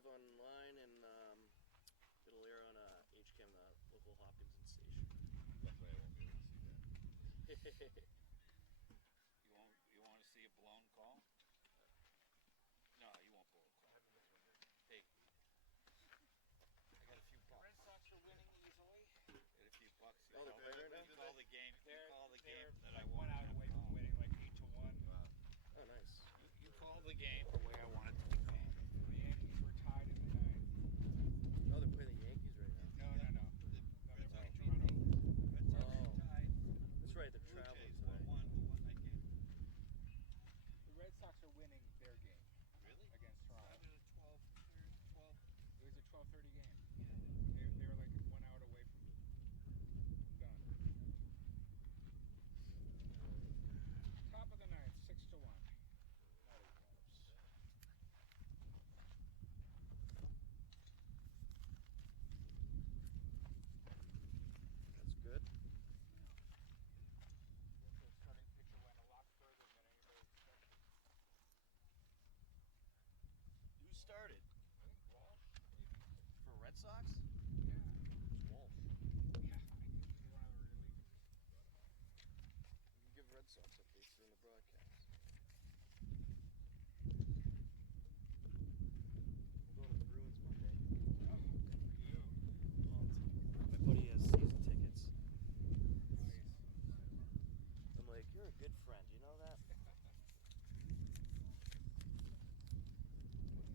live online, and it'll air on HCAM, the local Hopkinton station. Luckily, I won't be able to see that. You want to see a blown call? No, you won't blow a call. Hey, I got a few bucks. Red Sox are winning easily. Got a few bucks. Oh, they're playing right now? You call the game. You call the game that like I want. 1 out away from winning, like 8-1. Wow. Oh, nice. You call the game the way I want it to be called. The Yankees were tied in the ninth. Oh, they're playing the Yankees right now. No. The They're Red Sox playing beat Toronto. me. Red Sox Oh. tied. That's right, they're Blue traveling Jays today. 1-1. Who won that game? The Red Sox are winning their game Really? against Toronto. Started at 12. It was a 12:30 game. Yeah. They were like 1 out away from done. Top of the ninth, 6-1. That's good. The starting pitcher went a lot further than anybody expected. Who started? I think Walsh. For Red Sox? Yeah. Walsh. Yeah. I think he's one of the relievers. We can give Red Sox updates during the broadcast. We're going to the Bruins Monday. Oh, good for you. My buddy has season tickets. Nice. I'm like, you're a good friend. You know that? Week 6.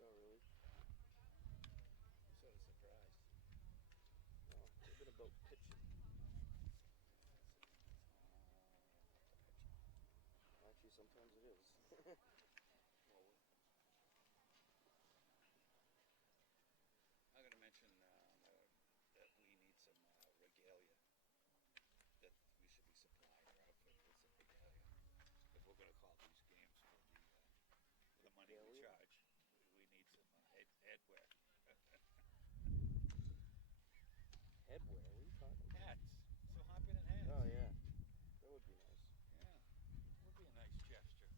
Oh, really? I'm sort of surprised. Well, it's been about pitching. Actually, sometimes it is. Well, I'm going to mention that we need some regalia. That we should be supplying our outfit with some regalia. If we're going to call these games for the money we Regalia? charge, we need some headwear. Headwear? What are you talking about? Hats. So hopping in hats. Oh, yeah. That would be nice. Yeah. Would be a nice gesture.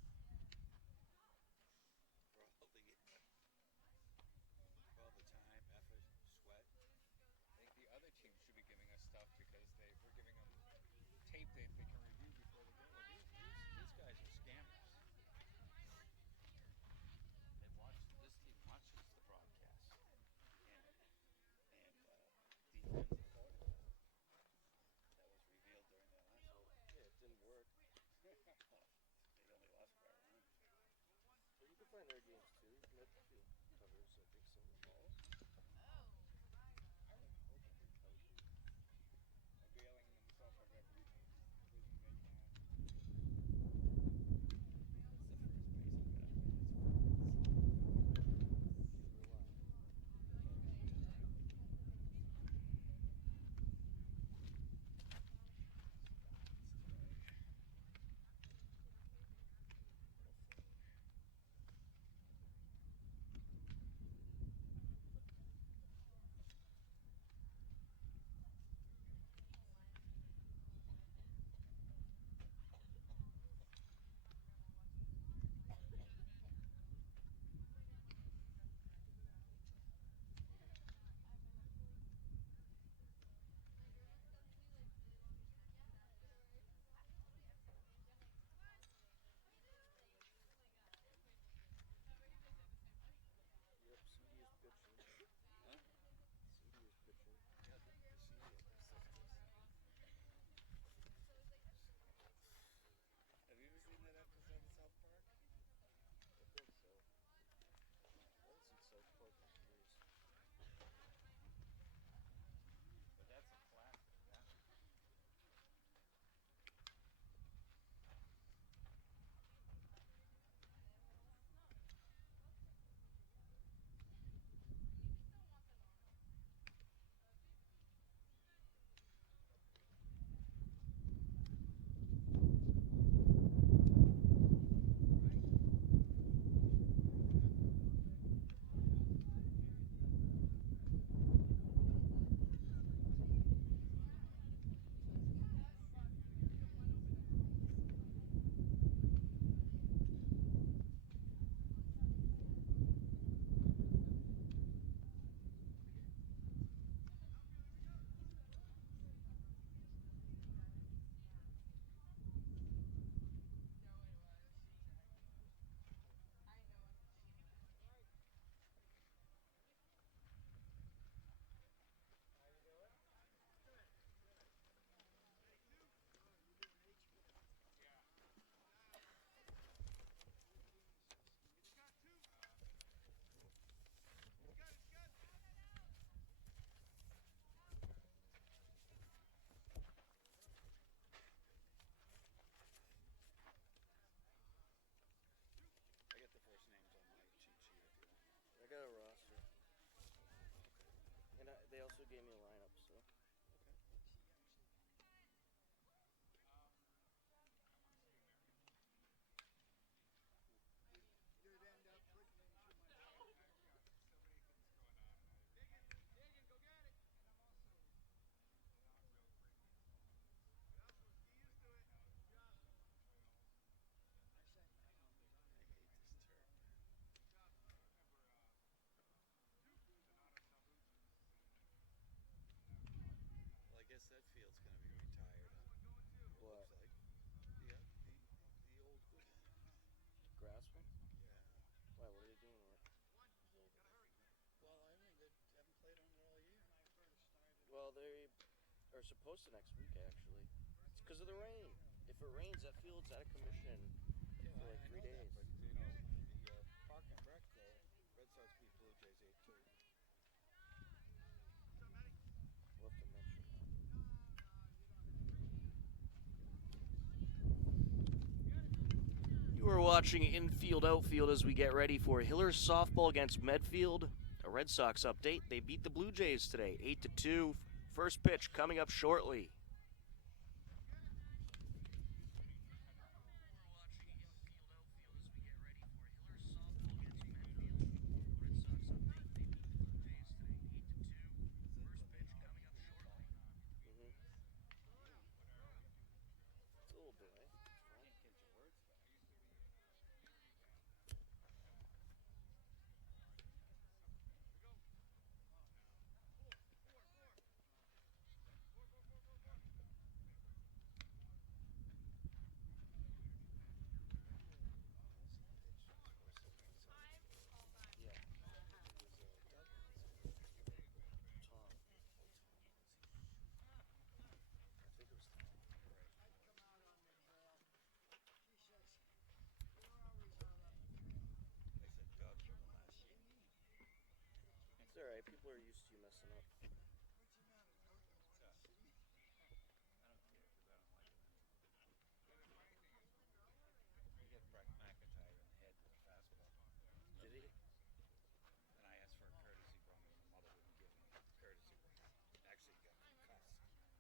Well, they are supposed to next week, actually. It's because of the rain. If it rains, that field's out of commission Yeah, for like 3 I know days. that, but you know, the Park and Rec, Red Sox beat Blue Jays 8-2. We'll have to mention that. You are watching Infield Outfield as we get ready for Hiller's softball against Medfield. A Red Sox update. They beat the Blue Jays today, 8-2. First pitch coming up shortly. It's a little bit, eh? Can't get your words back. Yeah. Tom. I think it was Tom. I said Doug for the last name. It's alright. People are used to you messing up. I don't care, because I don't like him anyway. He hit Brett McIntyre in the head with a fastball. Did he? And I asked for a courtesy runner, and the mother wouldn't give me a courtesy runner. Actually, he got concussed.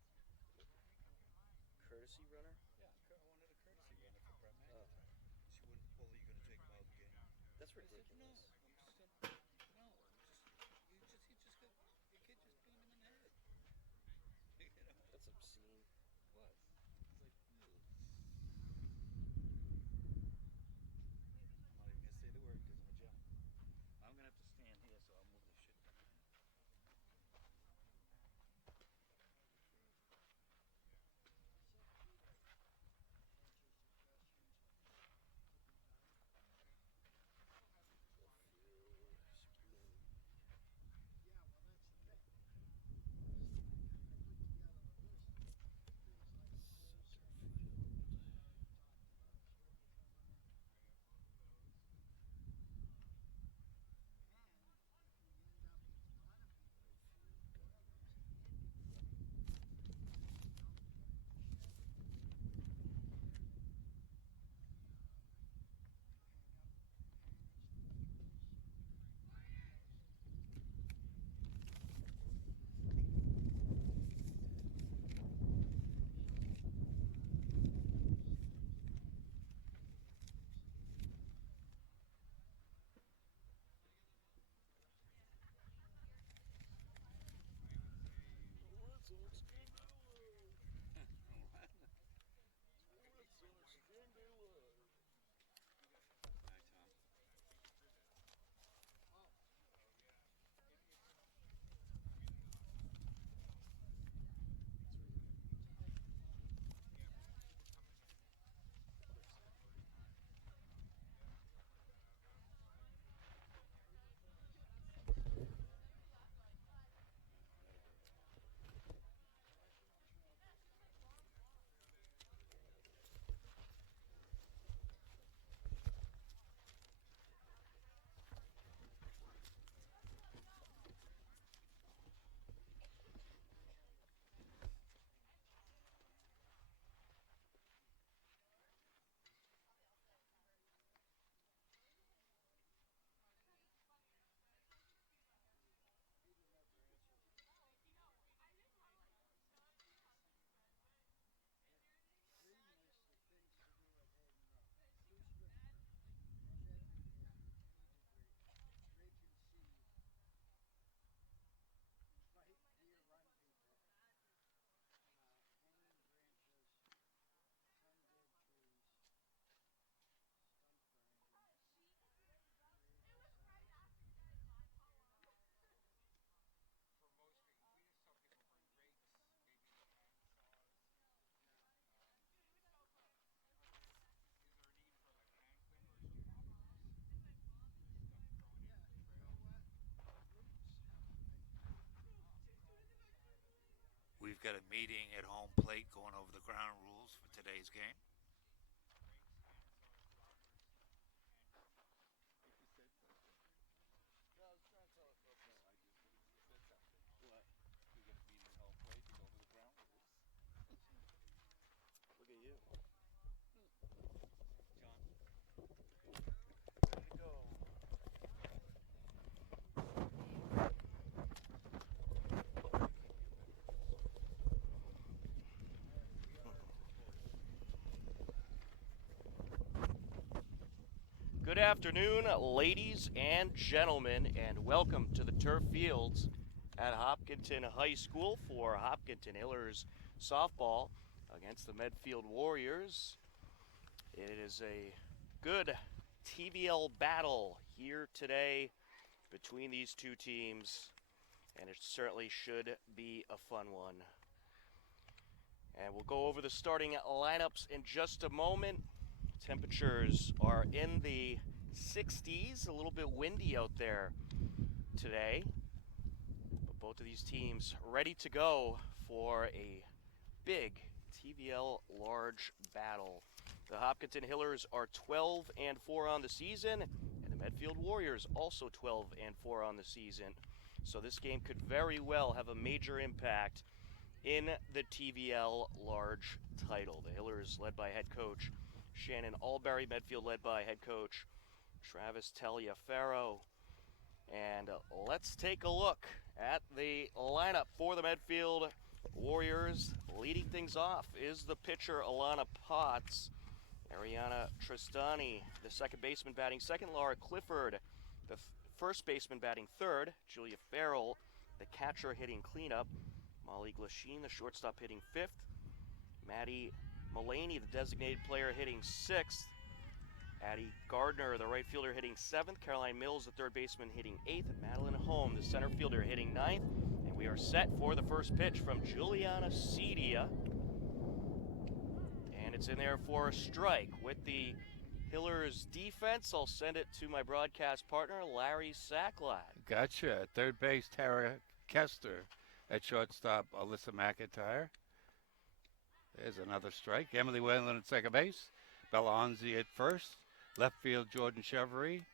Courtesy runner? Yeah, I wanted a courtesy runner for Brett Oh. McIntyre. She wouldn't. Well, are you going to take him out of the game? That's I said, no. ridiculous. He just got, your kid just beamed him in the head. You know, That's obscene. what? It's like, ew. I'm not even gonna say the word because I'm a gentleman. I'm gonna have to stand here, so I'll move this shit down here. We've got a meeting at home plate going over the ground rules for today's game. Look at you. Good afternoon, ladies and gentlemen, and welcome to the turf fields at Hopkinton High School for Hopkinton Hillers softball against the Medfield Warriors. It is a good TVL battle here today between these two teams, and it certainly should be a fun one. And we'll go over the starting lineups in just a moment. Temperatures are in the 60s, a little bit windy out there today. But both of these teams ready to go for a big TVL large battle. The Hopkinton Hillers are 12-4 on the season, and the Medfield Warriors also 12-4 on the season. So this game could very well have a major impact in the TVL large title. The Hillers led by head coach Shannon Alberry, Medfield led by head coach Travis Taliaferro. And let's take a look at the lineup for the Medfield Warriors. Leading things off is the pitcher Alana Potts, Ariana Tristani, the second baseman batting second, Laura Clifford, the first baseman batting third, Julia Farrell, the catcher hitting cleanup, Molly Glasheen, the shortstop hitting fifth, Maddie Mullaney, the designated player hitting sixth, Addie Gardner, the right fielder hitting seventh, Caroline Mills, the third baseman hitting eighth, and Madeline Holm, the center fielder hitting ninth. And we are set for the first pitch from Juliana Cedia. And it's in there for a strike. With the Hillers defense, I'll send it to my broadcast partner, Larry Sacklad. Gotcha. At third base, Tara Kester. At shortstop, Alyssa McIntyre. There's another strike. Emily Whalen at second base. Bella Onzi at first. Left field, Jordan Chevery.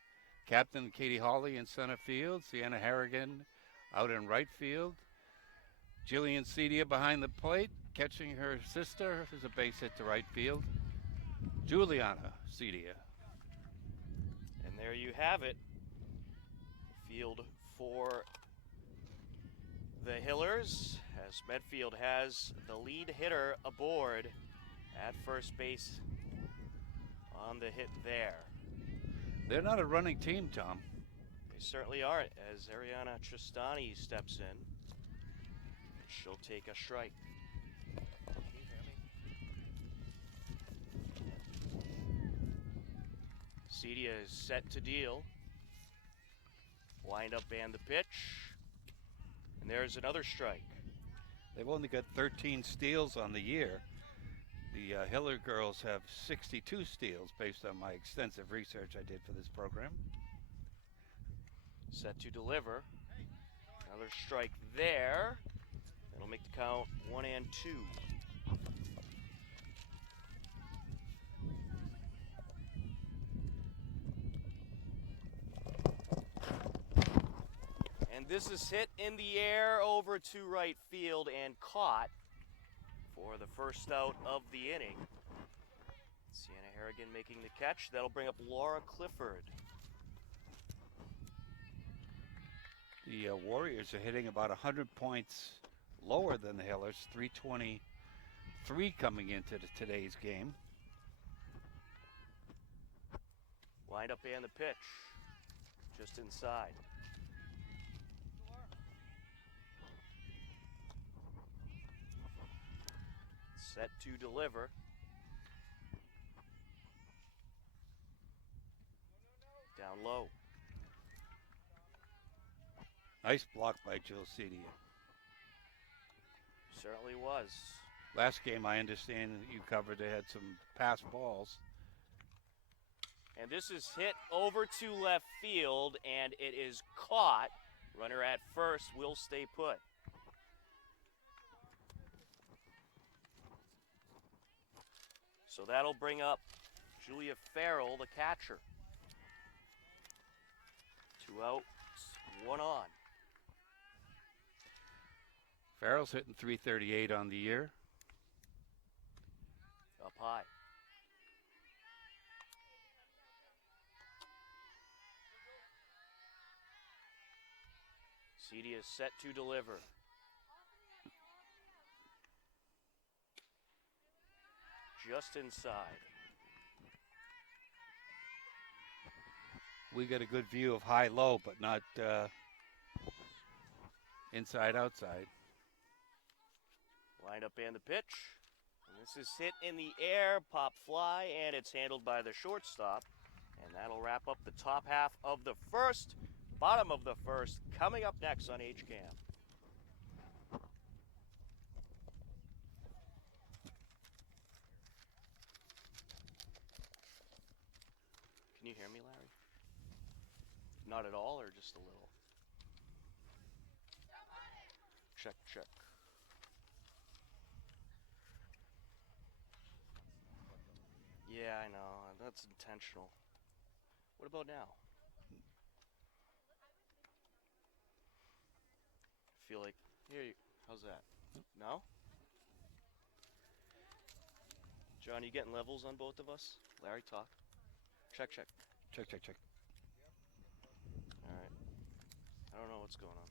Captain Katie Hawley in center field. Sienna Harrigan out in right field. Jillian Cedia behind the plate. Catching her sister is a base hit to right field. Juliana Cedia. And there you have it. Field for the Hillers, as Medfield has the lead hitter aboard at first base on the hit there. They're not a running team, Tom. They certainly aren't, as Ariana Tristani steps in. She'll take a strike. Cedia is set to deal. Wind up and the pitch. And there's another strike. They've only got 13 steals on the year. The Hiller girls have 62 steals based on my extensive research I did for this program. Set to deliver. Another strike there. That'll make the count 1-2. And this is hit in the air over to right field and caught for the first out of the inning. Sienna Harrigan making the catch. That'll bring up Laura Clifford. The Warriors are hitting about 100 points lower than the Hillers, 323 coming into today's game. Wind up and the pitch. Just inside. Set to deliver. Down low. Nice block by Jill Cedia. Certainly was. Last game, I understand you covered, they had some pass balls. And this is hit over to left field, and it is caught. Runner at first will stay put. So that'll bring up Julia Farrell, the catcher. 2 outs, 1 on. Farrell's hitting .338 on the year. Up high. CD is set to deliver. Just inside. We got a good view of high-low, but not inside-outside. Lined up and the pitch. And this is hit in the air, pop fly, and it's handled by the shortstop. And that'll wrap up the top half of the first. Bottom of the first coming up next on HCAM. Can you hear me, Larry? Not at all, or just a little? Check, check. Yeah, I know. That's intentional. What about now? I feel like, how's that? No? John, you getting levels on both of us? Larry, talk. Check, check. Check, check, check. All right. I don't know what's going on.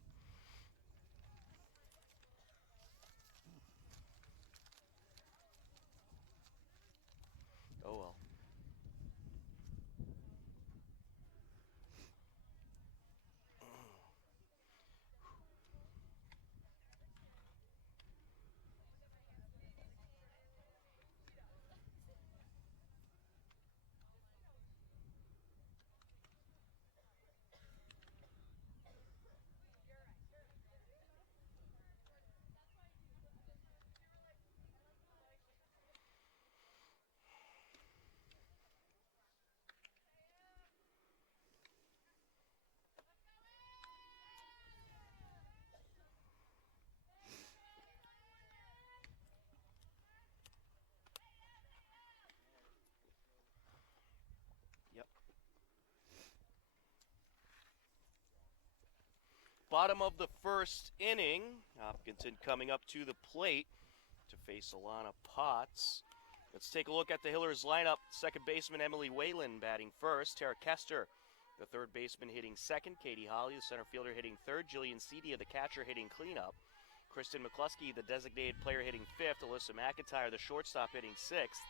Oh well. Yep. Bottom of the first inning. Hopkinton coming up to the plate to face Alana Potts. Let's take a look at the Hillers lineup. Second baseman Emily Whalen batting first. Tara Kester, the third baseman, hitting second. Katie Holly, the center fielder, hitting third. Jillian Cedia, the catcher, hitting cleanup. Kristen McCluskey, the designated player, hitting fifth. Alyssa McIntyre, the shortstop, hitting sixth.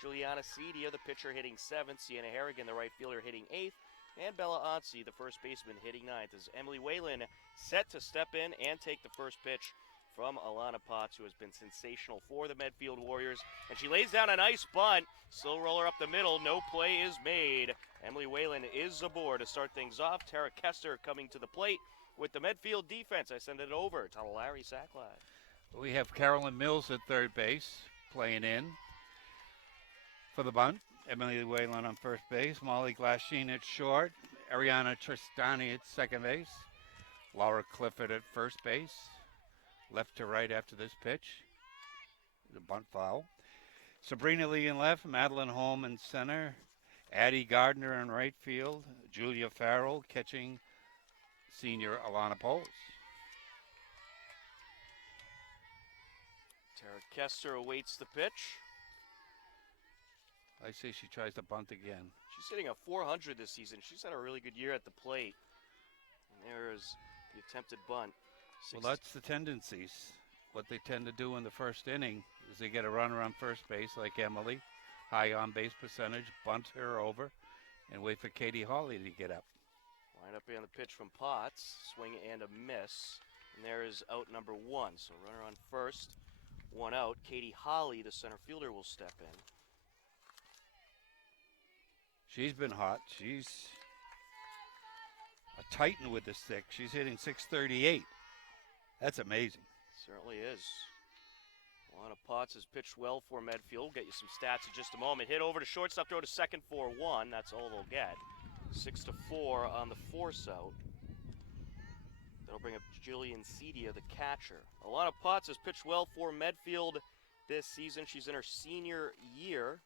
Juliana Cedia, the pitcher, hitting seventh. Sienna Harrigan, the right fielder, hitting eighth. And Bella Onsi, the first baseman, hitting ninth. As Emily Whalen set to step in and take the first pitch from Alana Potts, who has been sensational for the Medfield Warriors. And she lays down a nice bunt. Slow roller up the middle. No play is made. Emily Whalen is aboard to start things off. Tara Kester coming to the plate with the Medfield defense. I send it over to Larry Sacklad. We have Carolyn Mills at third base playing in for the bunt. Emily Whalen on first base. Molly Glasheen at short. Ariana Tristani at second base. Laura Clifford at first base. Left to right after this pitch. The bunt foul. Sabrina Lee in left. Madeline Holm in center. Addie Gardner in right field. Julia Farrell catching senior Alana Poles. Tara Kester awaits the pitch. I say she tries to bunt again. She's hitting a 400 this season. She's had a really good year at the plate. And there's the attempted bunt. Well, that's the tendencies. What they tend to do in the first inning is they get a runner on first base like Emily, high on base percentage, bunt her over, and wait for Katie Hawley to get up. Line up in the pitch from Potts. Swing and a miss. And there is out number one. So runner on first, one out. Katie Hawley, the center fielder, will step in. She's been hot. She's a titan with the stick. She's hitting .638. That's amazing. Certainly is. Alana Potts has pitched well for Medfield. We'll get you some stats in just a moment. Hit over to shortstop, throw to second for one. That's all they'll get. 6-4 on the force out. That'll bring up Jillian Cedia, the catcher. Alana Potts has pitched well for Medfield this season. She's in her senior year.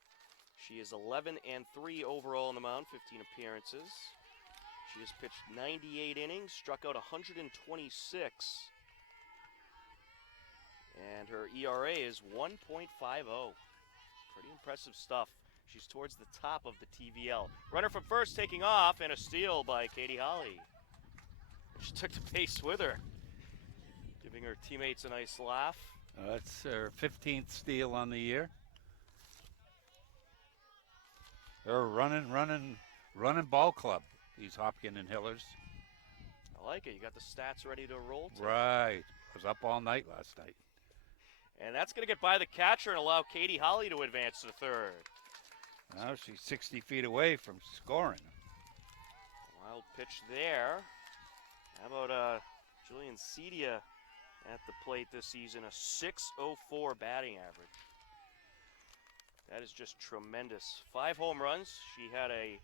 She is 11-3 overall on the mound, 15 appearances. She has pitched 98 innings, struck out 126. And her ERA is 1.50. Pretty impressive stuff. She's towards the top of the TVL. Runner from first taking off, and a steal by Katie Holly. She took the base with her, giving her teammates a nice laugh. That's her 15th steal on the year. They're a running ball club, these Hopkins and Hillers. I like it. You got the stats ready to roll today. Right. I was up all night last night. And that's going to get by the catcher and allow Katie Holly to advance to the third. Now she's 60 feet away from scoring. Wild pitch there. How about Julian Cedia at the plate this season, a .604 batting average. That is just tremendous. 5 home runs. She had a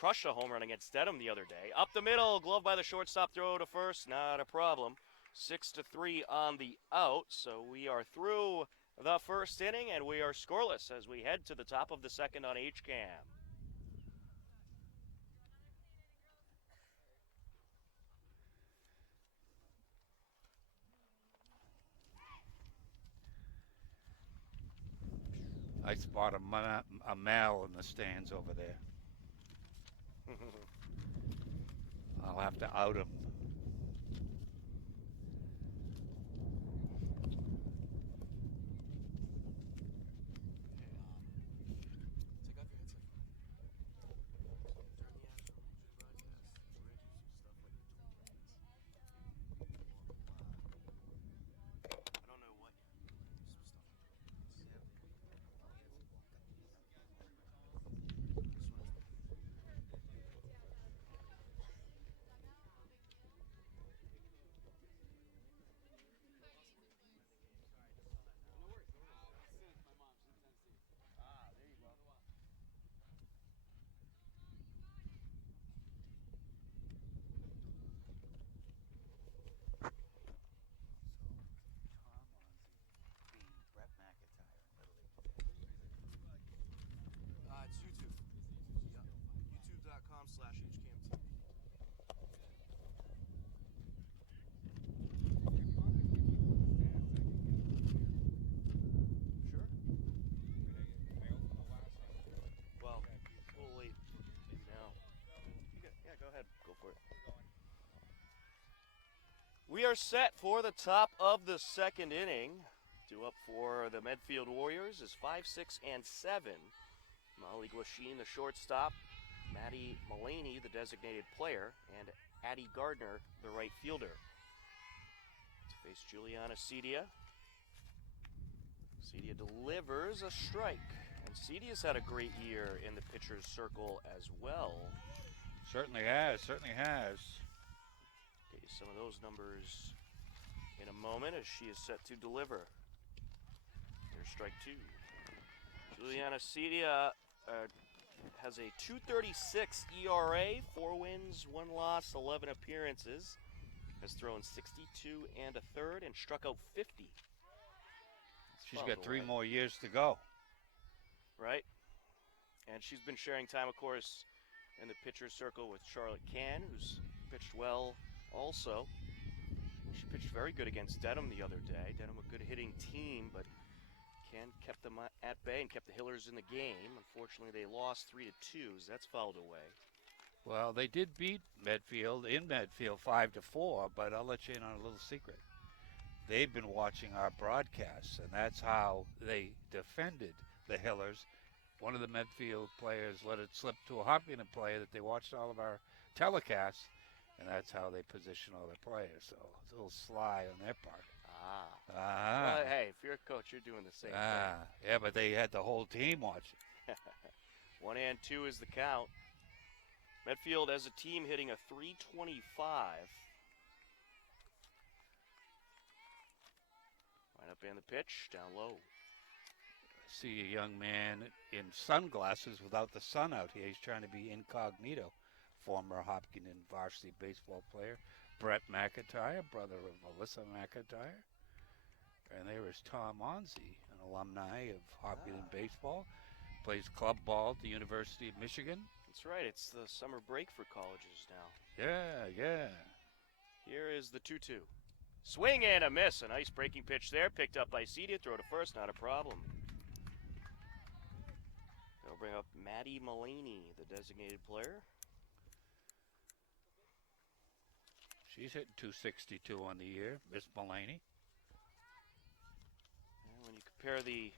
home run against Dedham the other day. Up the middle, glove by the shortstop, throw to first, not a problem. 6-3 on the out, so we are through the first inning, and we are scoreless as we head to the top of the second on HCAM. I spot a male in the stands over there. I'll have to out him. It's YouTube. YouTube.com/HCAM. Sure. Well, we'll wait. Maybe now. Yeah, go ahead. Go for it. We are set for the top of the second inning. Due up for the Medfield Warriors is 5, 6, and 7. Molly Guasheen, the shortstop. Maddie Mullaney, the designated player. And Addie Gardner, the right fielder. To face Juliana Cedia. Cedia delivers a strike. And Cedia's had a great year in the pitcher's circle as well. Certainly has, certainly has. Get you some of those numbers in a moment as she is set to deliver. There's strike 2. Juliana Cedia has a .236 ERA, 4 wins, 1 loss, 11 appearances. Has thrown 62 and a third and struck out 50. She's got 3 more years to go. Right. And she's been sharing time, of course, in the pitcher's circle with Charlotte Cann, who's pitched well also. She pitched very good against Dedham the other day. Dedham a good hitting team, but Cann kept them at bay and kept the Hillers in the game. Unfortunately, they lost 3-2, so that's fouled away. Well, they did beat Medfield in Medfield 5-4, but I'll let you in on a little secret. They've been watching our broadcasts, and that's how they defended the Hillers. One of the Medfield players let it slip to a Hopkins player that they watched all of our telecasts, and that's how they position all their players. So it's a little sly on their part. Well, hey, if you're a coach, you're doing the same thing. Yeah, but they had the whole team watching. 1-2 is the count. Medfield as a team hitting a .325. Line up and the pitch, down low. See a young man in sunglasses without the sun out here. He's trying to be incognito. Former Hopkins varsity baseball player, Brett McIntyre, brother of Melissa McIntyre. And there is Tom Onzi, an alumni of Hopkins baseball. plays club ball at the University of Michigan. That's right. It's the summer break for colleges now. Yeah. Here is the 2-2. Swing and a miss. A nice breaking pitch there. Picked up by Cedia. Throw to first. Not a problem. They'll bring up Maddie Mullaney, the designated player. She's hitting 262 on the year, Miss Mullaney. And when you compare the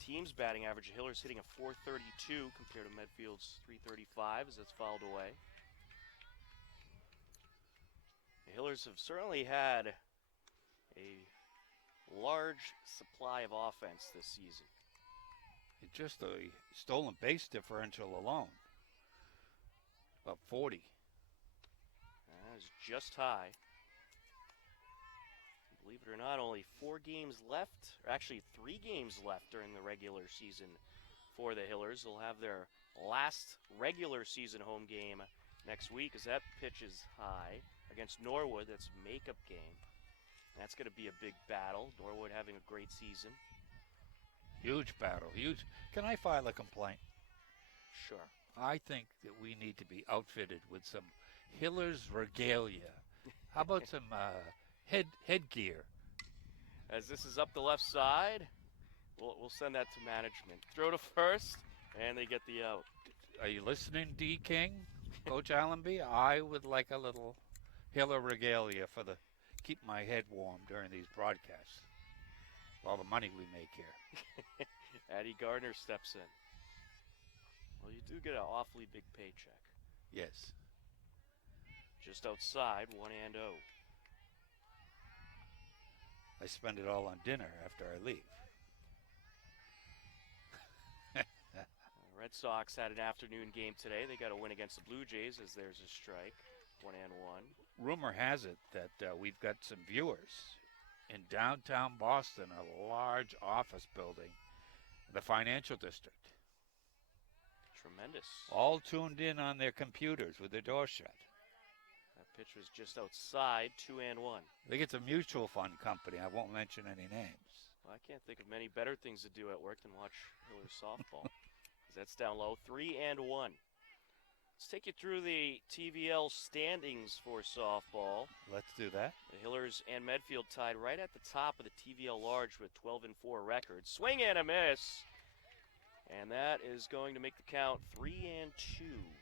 team's batting average, Hiller's hitting a 432 compared to Medfield's 335 as it's fouled away. The Hillers have certainly had a large supply of offense this season. It's just the stolen base differential alone. About 40. That is just high. Believe it or not, only 4 games left, or actually 3 games left during the regular season for the Hillers. They'll have their last regular season home game next week as that pitch is high against Norwood. That's a makeup game. That's going to be a big battle. Norwood having a great season. Huge battle, huge. Can I file a complaint? Sure. I think that we need to be outfitted with some Hiller's regalia. How about some headgear? As this is up the left side, we'll send that to management. Throw to first, and they get the out. Are you listening, D. King, Coach Allenby? I would like a little Hiller regalia for the keep my head warm during these broadcasts. All the money we make here. Addie Gardner steps in. Well, you do get an awfully big paycheck. Yes. Just outside, 1-0. I spend it all on dinner after I leave. Red Sox had an afternoon game today. They got a win against the Blue Jays as there's a strike. 1-1. Rumor has it that we've got some viewers in downtown Boston, a large office building, the financial district. Tremendous. All tuned in on their computers with their doors shut. That pitch was just outside, 2-1. I think it's a mutual fund company. I won't mention any names. Well, I can't think of many better things to do at work than watch Hillers softball. 'Cause that's down low, 3-1. Let's take you through the TVL standings for softball. Let's do that. The Hillers and Medfield tied right at the top of the TVL Large with 12-4 records. Swing and a miss. And that is going to make the count 3-2.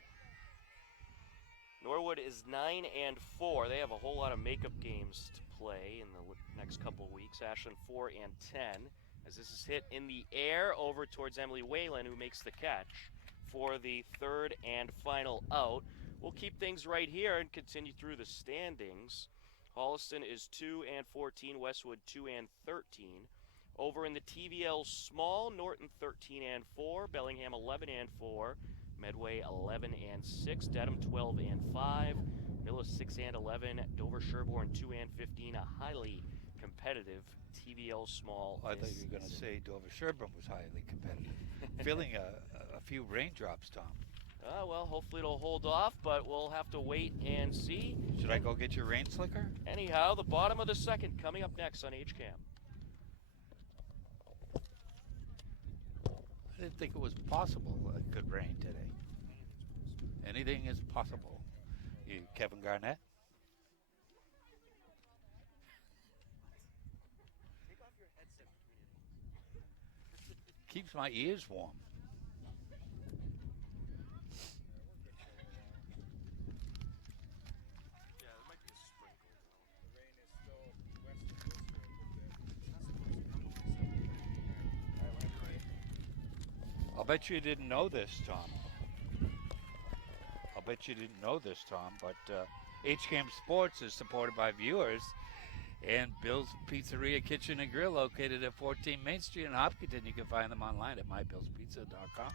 Norwood is 9-4. They have a whole lot of makeup games to play in the next couple of weeks. Ashland 4-10. As this is hit in the air over towards Emily Whalen, who makes the catch for the third and final out. We'll keep things right here and continue through the standings. Holliston is 2-14, Westwood 2-13. Over in the TVL Small, Norton 13-4, Bellingham 11-4, Medway 11-6, Dedham 12-5, Millis 6-11, Dover Sherborne 2-15. A highly competitive TVL Small. I thought you were going to say Dover Sherborne was highly competitive. Feeling a few raindrops, Tom. Well, hopefully it'll hold off, but we'll have to wait and see. Should I go get your rain slicker? Anyhow, the bottom of the second coming up next on HCAM. I didn't think it was possible it could rain today. Anything is possible. You, Kevin Garnett? Take off your headset between Keeps my ears warm. Yeah, there might be a sprinkle. The rain is still west of this way, but I'll bet you didn't know this, Tom. I'll bet you didn't know this, Tom, but HCAM Sports is supported by viewers and Bill's Pizzeria Kitchen and Grill located at 14 Main Street in Hopkinton. You can find them online at mybillspizza.com.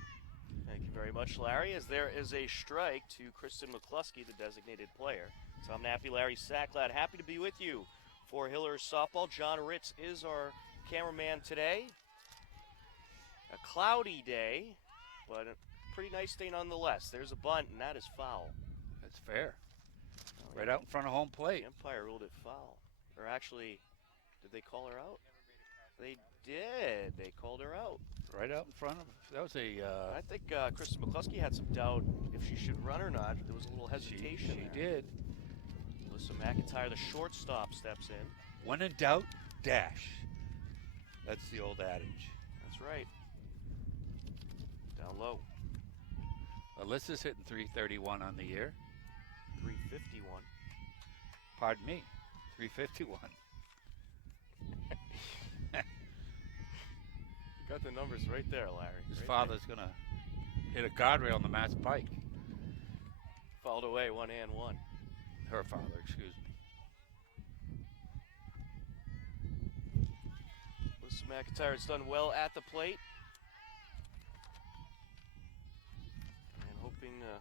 Thank you very much, Larry. As there is a strike to Kristen McCluskey, the designated player. Tom Nappy, Larry Sacklad, happy to be with you for Hillers softball. John Ritz is our cameraman today. A cloudy day, but a pretty nice day nonetheless. There's a bunt, and that is foul. That's fair. Right out in front of home The plate. umpire ruled it foul. Or actually, did they call her out? They did. They called her out. right out in front of. That was a. I think Kristen McCluskey had some doubt if she should run or not. There was a little hesitation. She there. did. Alyssa McIntyre, the shortstop, steps in. When in doubt, dash. That's the old adage. That's right. Down low. Alyssa's hitting 331 on the year. 351. Pardon me, 351. You got the numbers right there, Larry. His right father's gonna hit a guardrail on the Mass Pike. there. Fouled away, 1-1. Her father, excuse me. Alyssa McIntyre's done well at the plate. And hoping to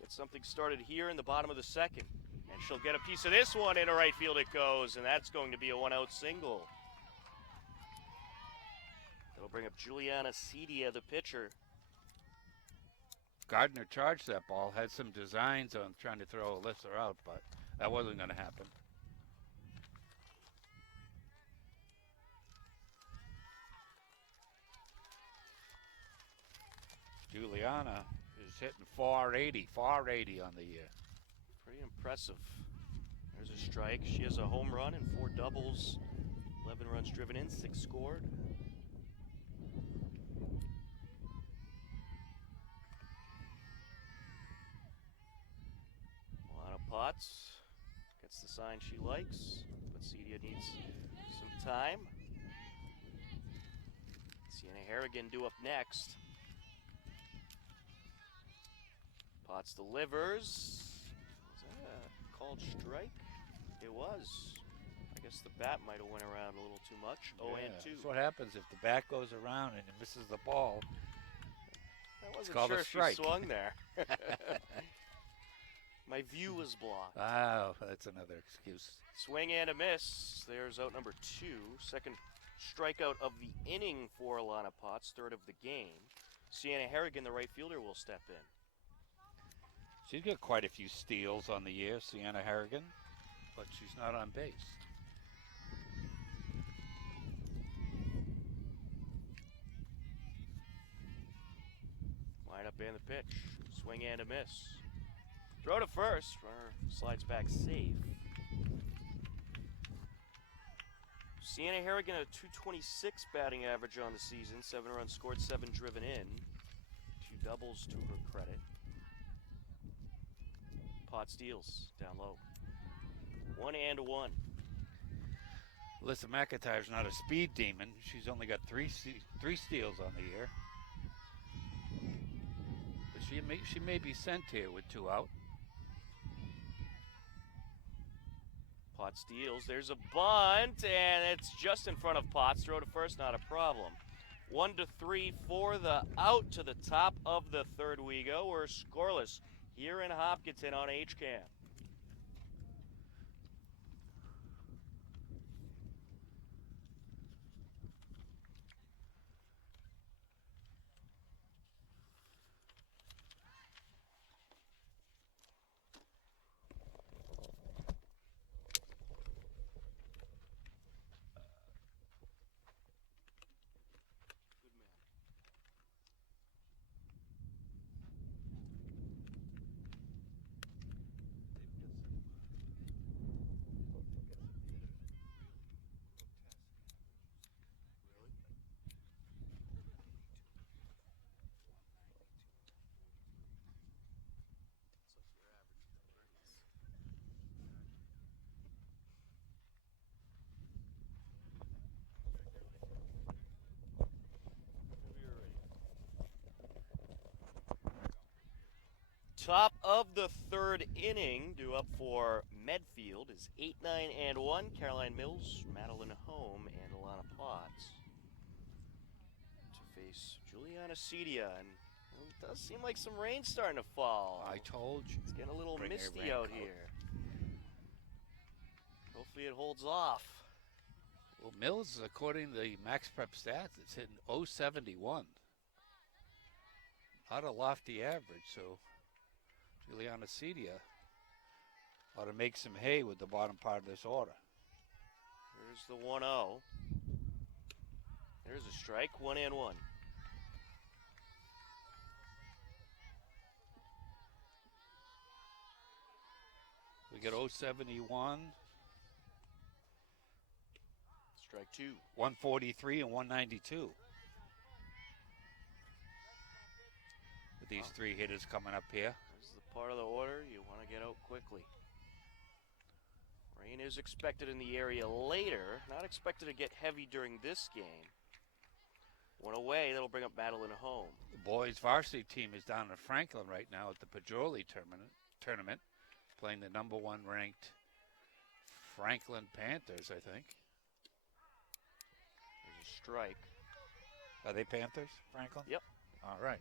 get something started here in the bottom of the second. And she'll get a piece of this one. Into right field it goes, and that's going to be a one-out single. That'll bring up Juliana Cedia, the pitcher. Gardner charged that ball, had some designs on trying to throw Alyssa out, but that wasn't going to happen. Juliana is hitting 480 on the year. Pretty impressive. There's a strike. She has a home run and 4 doubles. 11 runs driven in, 6 scored. Alana Potts gets the sign she likes, but Cedia needs some time. Sienna Harrigan due up next. Potts delivers. Was that a called strike? It was. I guess the bat might have went around a little too much. 0-2. That's what happens if the bat goes around and it misses the ball. I wasn't called a sure if strike. she swung there. My view was blocked. Oh, that's another excuse. Swing and a miss. There's out number 2. Second strikeout of the inning for Alana Potts. Third of the game. Sienna Harrigan, the right fielder, will step in. She's got quite a few steals on the year, Sienna Harrigan, but she's not on base. Line up and the pitch. Swing and a miss. Throw to first. Runner slides back safe. Sienna Harrigan a .226 batting average on the season. 7 runs scored, 7 driven in. 2 doubles to her credit. Pot steals down low. 1-1. Alyssa McIntyre's not a speed demon. She's only got three steals on the year. But she may be sent here with 2 out. Pot steals. There's a bunt, and it's just in front of Potts. Throw to first, not a problem. 1-3 for the out. To the top of the third we go. We're scoreless here in Hopkinton on HCAM. Top of the third inning, due up for Medfield is 8-9-1. Caroline Mills, Madeline Home, and Alana Potts to face Juliana Cedia. And it does seem like some rain's starting to fall. I told you. It's getting a little Bring a misty out raincoat. here. Hopefully it holds off. Well, Mills, according to the Max Prep stats, it's hitting .071. Not a lofty average, so Juliana Cedia ought to make some hay with the bottom part of this order. Here's the 1-0. There's a strike, 1-1. We got 071, Strike two. 143, and 192. With these three hitters coming up here. This is the part of the order you want to get out quickly. Rain is expected in the area later. Not expected to get heavy during this game. One away, that'll bring up Madeline home. The boys varsity team is down in Franklin right now at the Pajoli tournament, playing the number 1 ranked Franklin Panthers, I think. There's a strike. Are they Panthers, Franklin? Yep. All right.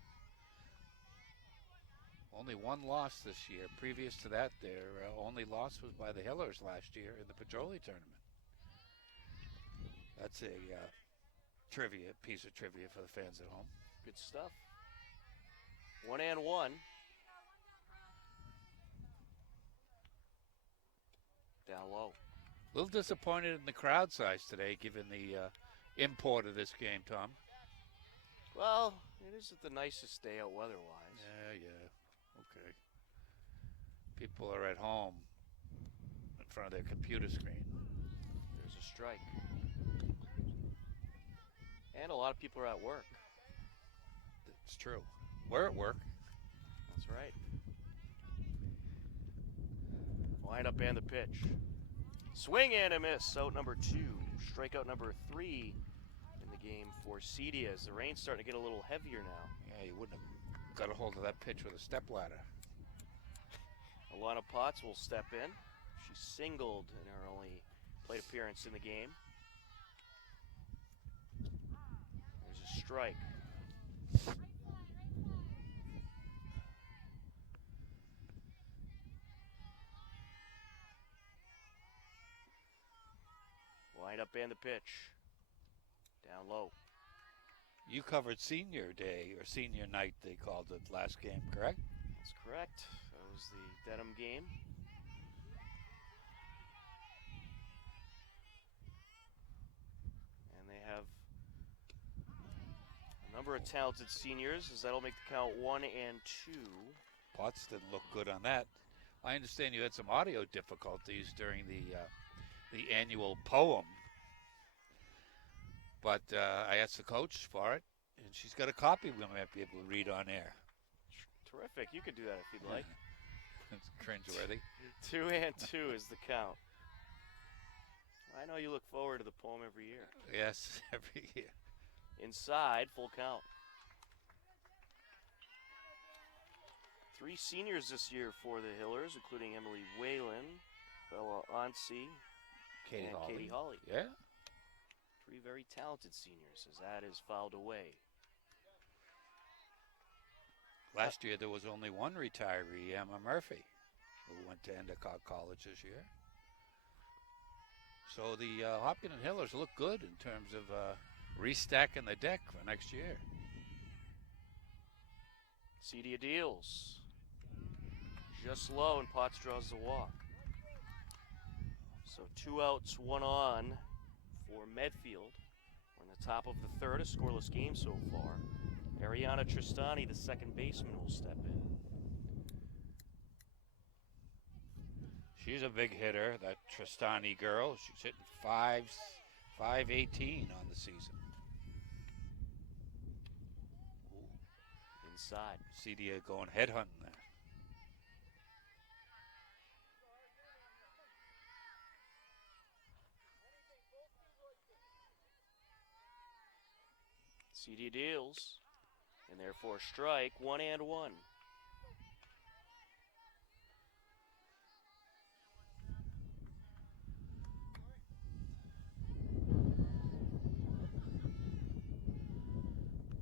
Only one loss this year. Previous to that, their only loss was by the Hillers last year in the Pajoli tournament. That's a piece of trivia for the fans at home. Good stuff. 1-1. Down low. A little disappointed in the crowd size today, given the import of this game, Tom. Well, it isn't the nicest day out weather-wise. Yeah. Okay. People are at home in front of their computer screen. There's a strike. And a lot of people are at work. It's true. We're at work. That's right. Wind up and the pitch. Swing and a miss. Out number 2. Strikeout number 3 in the game for Cedia as the rain's starting to get a little heavier now. Yeah, you wouldn't have got a hold of that pitch with a stepladder. Alana Potts will step in. She singled in her only plate appearance in the game. There's a strike. Wind up and the pitch. Down low. You covered senior day, or senior night, they called it last game, correct? That's correct. That was the Dedham game. And they have a number of talented seniors, as that'll make the count 1 and 2. Potts didn't look good on that. I understand you had some audio difficulties during the annual poem, but I asked the coach for it, and she's got a copy we might be able to read on air. Terrific. You could do that if you'd like. It's cringeworthy. 2 and 2 is the count. I know you look forward to the poem every year. Yes, every year. Inside, full count. 3 seniors this year for the Hillers, including Emily Whalen, Bella Onsi, and Katie Hawley. Yeah. 3 very talented seniors as that is fouled away. Last year there was only one retiree, Emma Murphy, who went to Endicott College this year. So the Hopkins Hillers look good in terms of restacking the deck for next year. Cedia deals. Just low, and Potts draws the walk. So 2 outs, 1 on for Medfield. We're in the top of the 3rd, a scoreless game so far. Ariana Tristani, the second baseman, will step in. She's a big hitter, that Tristani girl. She's hitting 518 on the season. Inside. Cedia going headhunting there. Cedia deals, and therefore strike, 1 and 1.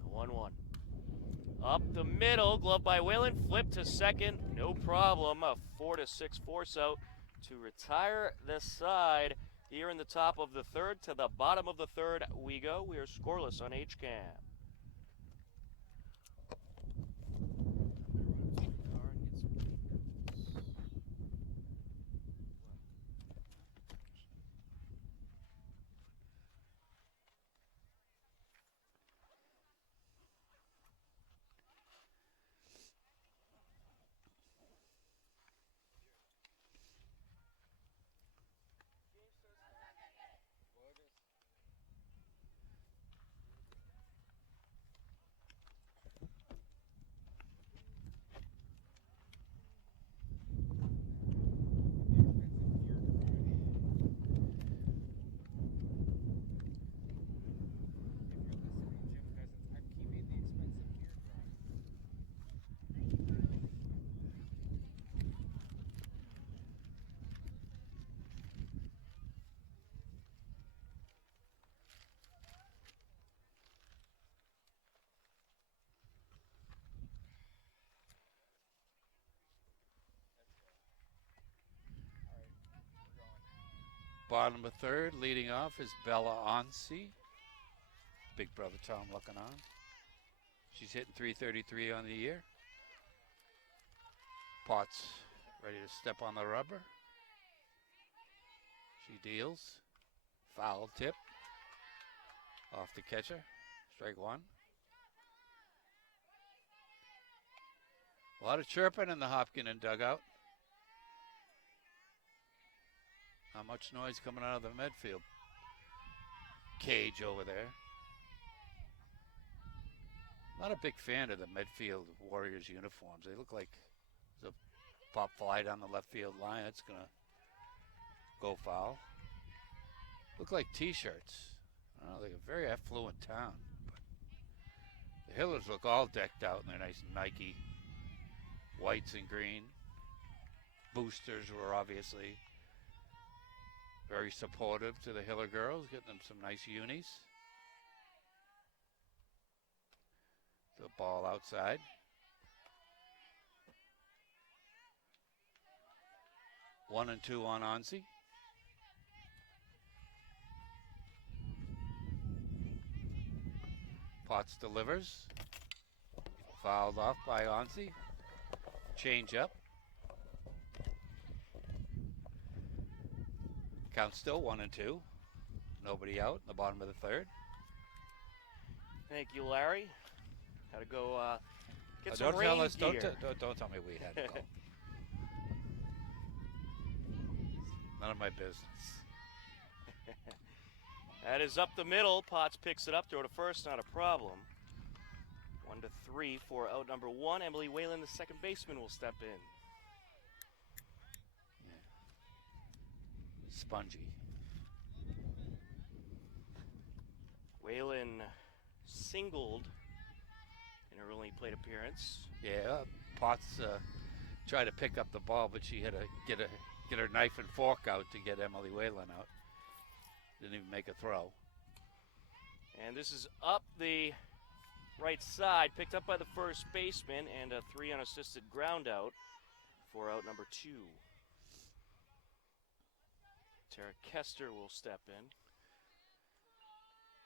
The 1-1. Up the middle, glove by Whalen, flip to second, no problem. A 4-6 force out to retire the side. Here in the top of the 3rd to the bottom of the 3rd we go. We are scoreless on HCAM. bottom of third, leading off is Bella Onsi. Big brother Tom looking on. She's hitting .333 on the year. Potts ready to step on the rubber. She deals. Foul tip. Off the catcher. Strike one. A lot of chirping in the Hopkinen dugout. Not much noise coming out of the Medfield cage over there. Not a big fan of the Medfield Warriors uniforms. They look like there's a pop fly down the left field line. It's going to go foul. Look like T-shirts. I don't know, they're a very affluent town. But the Hillers look all decked out in their nice Nike whites and green. Boosters were obviously very supportive to the Hiller girls, getting them some nice unis. The ball outside. One and two on Onsi. Potts delivers. Fouled off by Onsi. Change up. Count still 1 and 2. Nobody out in the bottom of the third. Thank you, Larry. Got to go get some Don't tell rain us. gear. Don't tell me we had to go. None of my business. That is up the middle. Potts picks it up, throw to first, not a problem. 1-3 for out number one. Emily Whalen, the second baseman, will step in. Spongy. Whalen singled in her only plate appearance. Yeah, Potts tried to pick up the ball, but she had to get her knife and fork out to get Emily Whalen out. Didn't even make a throw. And this is up the right side, picked up by the first baseman, and a 3 unassisted ground out for out number 2. Tara Kester will step in.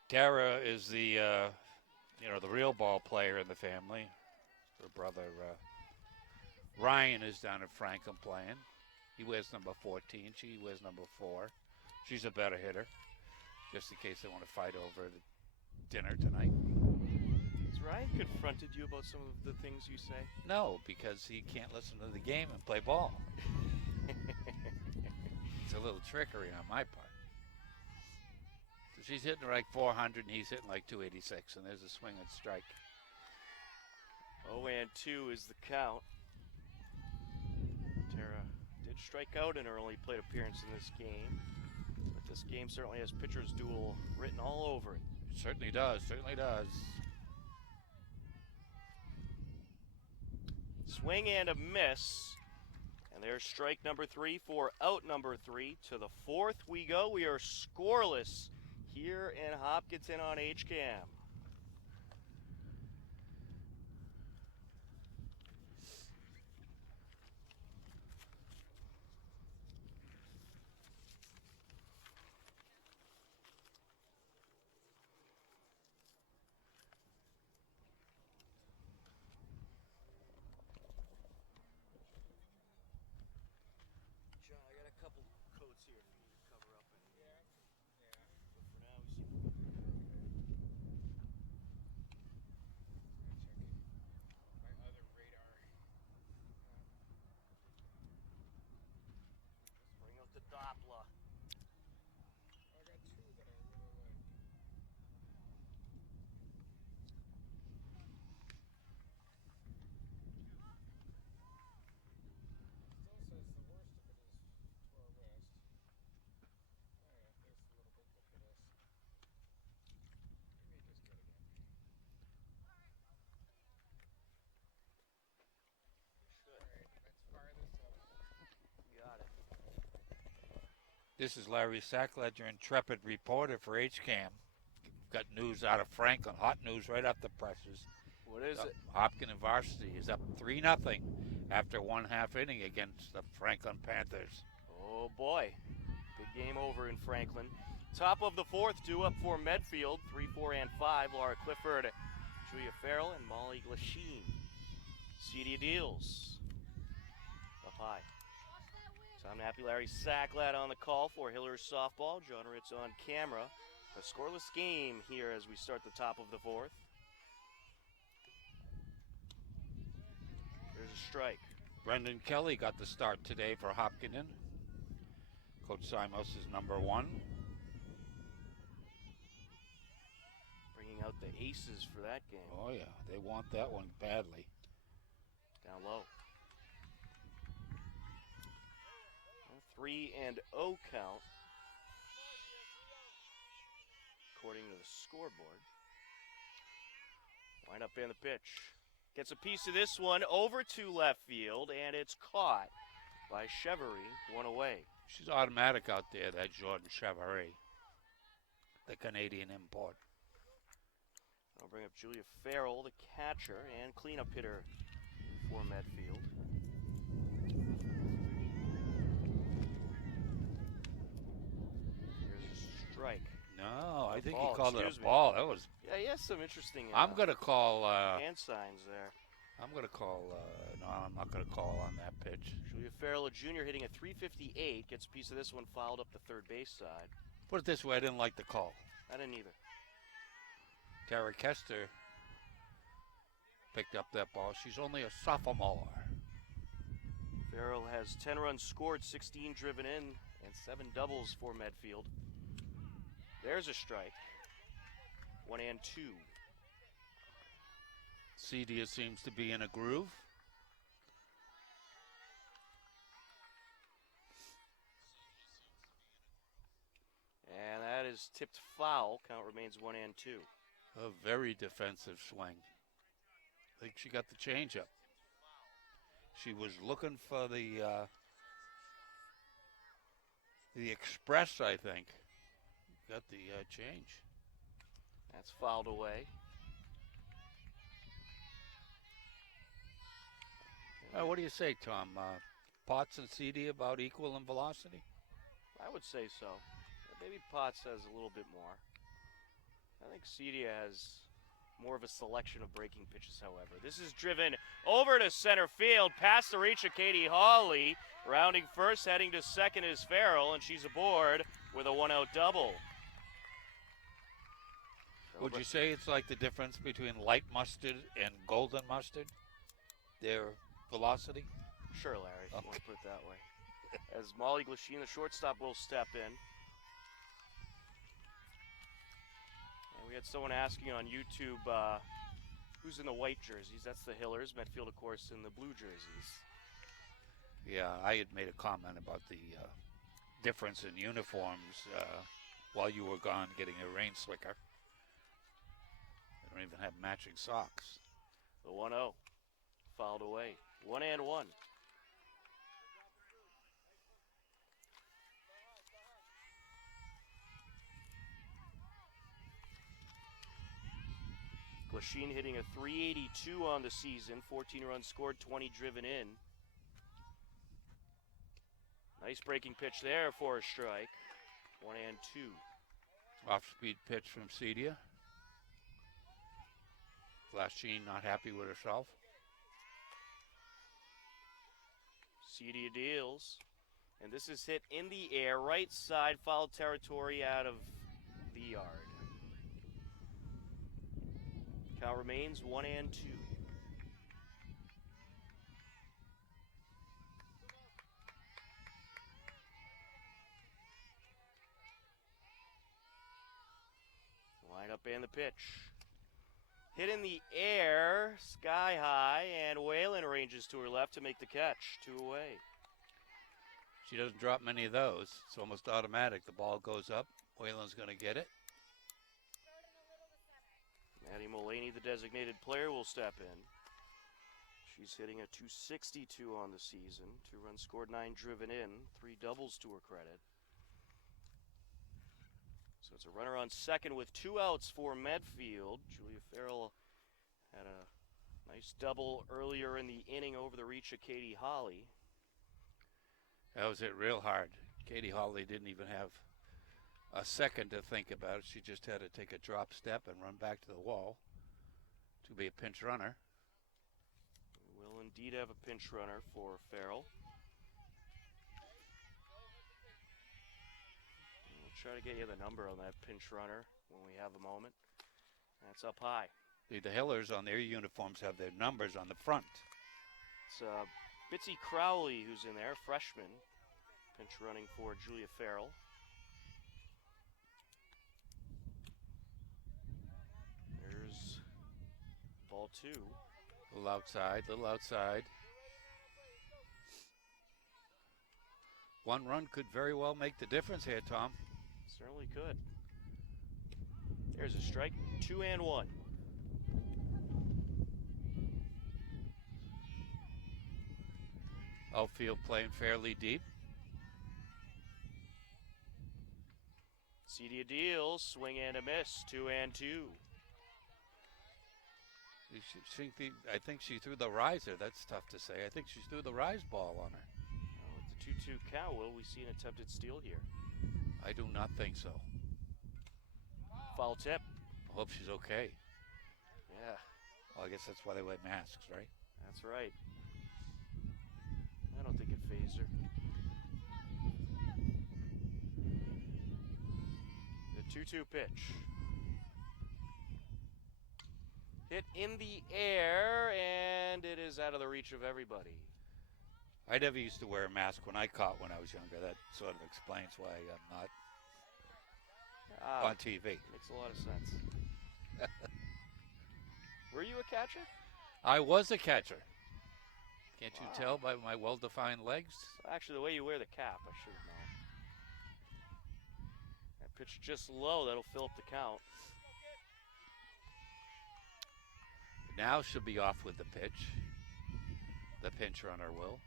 Tara is the the real ball player in the family. Her brother Ryan is down at Franklin playing. He wears number 14. She wears number 4. She's a better hitter, just in case they want to fight over the dinner tonight. Has Ryan confronted you about some of the things you say? No, because he can't listen to the game and play ball. It's a little trickery on my part. So she's hitting like 400 and he's hitting like 286, and there's a swing and strike. 0-2 is the count. Tara did strike out in her only plate appearance in this game, but this game certainly has pitcher's duel written all over it. Certainly does, certainly does. Swing and a miss. And there's strike number 3 for out number 3. To the fourth we go. We are scoreless here in Hopkinton on HCAM. John, I got a couple coats here for you to cover up. But for now, we seem to be pretty good. My other radar. Let's bring out the Doppler. I got two that I really like. Still says the worst of it is to our west. Oh yeah, there's a little bit. Look at this. Give me this good again. Alright, let's fire this up. Got it. This is Larry Sackledger, intrepid reporter for HCAM. Got news out of Franklin, hot news right off the presses. What is it? Hopkins Varsity is up 3-0 after 1/2 inning against the Franklin Panthers. Oh boy. Big game over in Franklin. Top of the fourth, due up for Medfield. 3, 4, and 5. Laura Clifford, Julia Farrell, and Molly Glasheen. Cedia Deals up high. Tom Nappy, Larry Sacklad on the call for Hillers softball. John Ritz on camera. A scoreless game here as we start the top of the fourth. There's a strike. Brendan Kelly got the start today for Hopkinton. Coach Simos is number 1. Bringing out the aces for that game. Oh, yeah. They want that one badly. Down low. 3-0 count, according to the scoreboard. Wind up in the pitch. Gets a piece of this one over to left field, and it's caught by Chevry, one away. She's automatic out there, that Jordan Chevrolet, the Canadian import. I'll bring up Julia Farrell, the catcher and cleanup hitter for Medfield. Strike. No, I think ball, he called it excuse a me. ball. That was. Yeah, he has some interesting I'm gonna call. hand signs there. I'm gonna call. No, I'm not gonna call on that pitch. Julia Farrell, a junior, hitting a .358, gets a piece of this one fouled up the third base side. Put it this way, I didn't like the call. I didn't either. Tara Kester picked up that ball. She's only a sophomore. Farrell has 10 runs scored, 16 driven in, and 7 doubles for Medfield. There's a strike. 1-2. Cedia seems to be in a groove. And that is tipped foul. Count remains 1-2. A very defensive swing. I think she got the changeup. She was looking for the express, I think. Got the change. That's fouled away. What do you say, Tom? Potts and Cedia about equal in velocity? I would say so. Maybe Potts has a little bit more. I think Cedia has more of a selection of breaking pitches, however. This is driven over to center field, past the reach of Katie Hawley. Rounding first, heading to second is Farrell, and she's aboard with a 1-out double. Would you say it's like the difference between light mustard and golden mustard? Their velocity? Sure, Larry, if you want to put it that way. As Molly Glasheen, the shortstop, will step in. And we had someone asking on YouTube who's in the white jerseys. That's the Hillers. Medfield, of course, in the blue jerseys. Yeah, I had made a comment about the difference in uniforms while you were gone getting a rain slicker. They don't even have matching socks. The 1-0 fouled away. 1-1. Glasheen hitting a .382 on the season. 14 runs scored, 20 driven in. Nice breaking pitch there for a strike. 1-2. Off-speed pitch from Cedia. Glasheen not happy with herself. Cedia deals. And this is hit in the air, right side, foul territory out of the yard. Count remains 1-2. Line up and the pitch. Hit in the air, sky high, and Whalen ranges to her left to make the catch. 2 away. She doesn't drop many of those. It's almost automatic. The ball goes up. Whalen's going to get it. Maddie Mullaney, the designated player, will step in. She's hitting a .262 on the season. 2 runs scored, 9 driven in. 3 doubles to her credit. So it's a runner on second with 2 outs for Medfield. Julia Farrell had a nice double earlier in the inning over the reach of Katie Hawley. That was hit real hard. Katie Hawley didn't even have a second to think about it. She just had to take a drop step and run back to the wall to be a pinch runner. We'll indeed have a pinch runner for Farrell. We'll try to get you the number on that pinch runner when we have a moment. That's up high. The Hillers on their uniforms have their numbers on the front. It's Bitsy Crowley who's in there, freshman. Pinch running for Julia Farrell. There's ball 2. Little outside. One run could very well make the difference here, Tom. Certainly could. There's a strike, 2-1. Outfield playing fairly deep. Cedia deals, swing and a miss, 2-2. I think she threw the riser. That's tough to say. I think she threw the rise ball on her. Well, with the 2-2 count, will we see an attempted steal here? I do not think so. Foul tip. I hope she's okay. Yeah, Well, I guess that's why they wear masks, right? that's right. I don't think it fazed her. The 2-2 pitch. Hit in the air, and it is out of the reach of everybody. I never used to wear a mask when I caught when I was younger. That sort of explains why I'm not on TV. Makes a lot of sense. Were you a catcher? I was a catcher. Can't you tell by my well-defined legs? Actually, the way you wear the cap, I should have known. That pitch just low, that'll fill up the count. Now she'll be off with the pitch. The pinch runner will.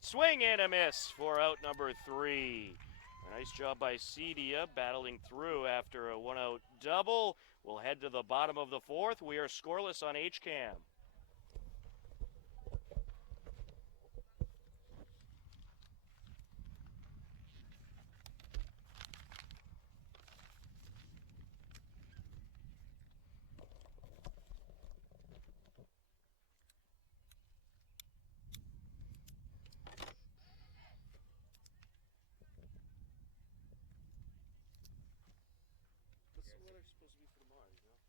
Swing and a miss for out number 3. A nice job by Cedia battling through after a 1-out double. We'll head to the bottom of the 4th. We are scoreless on HCAM. What's the weather supposed to be for tomorrow, you know?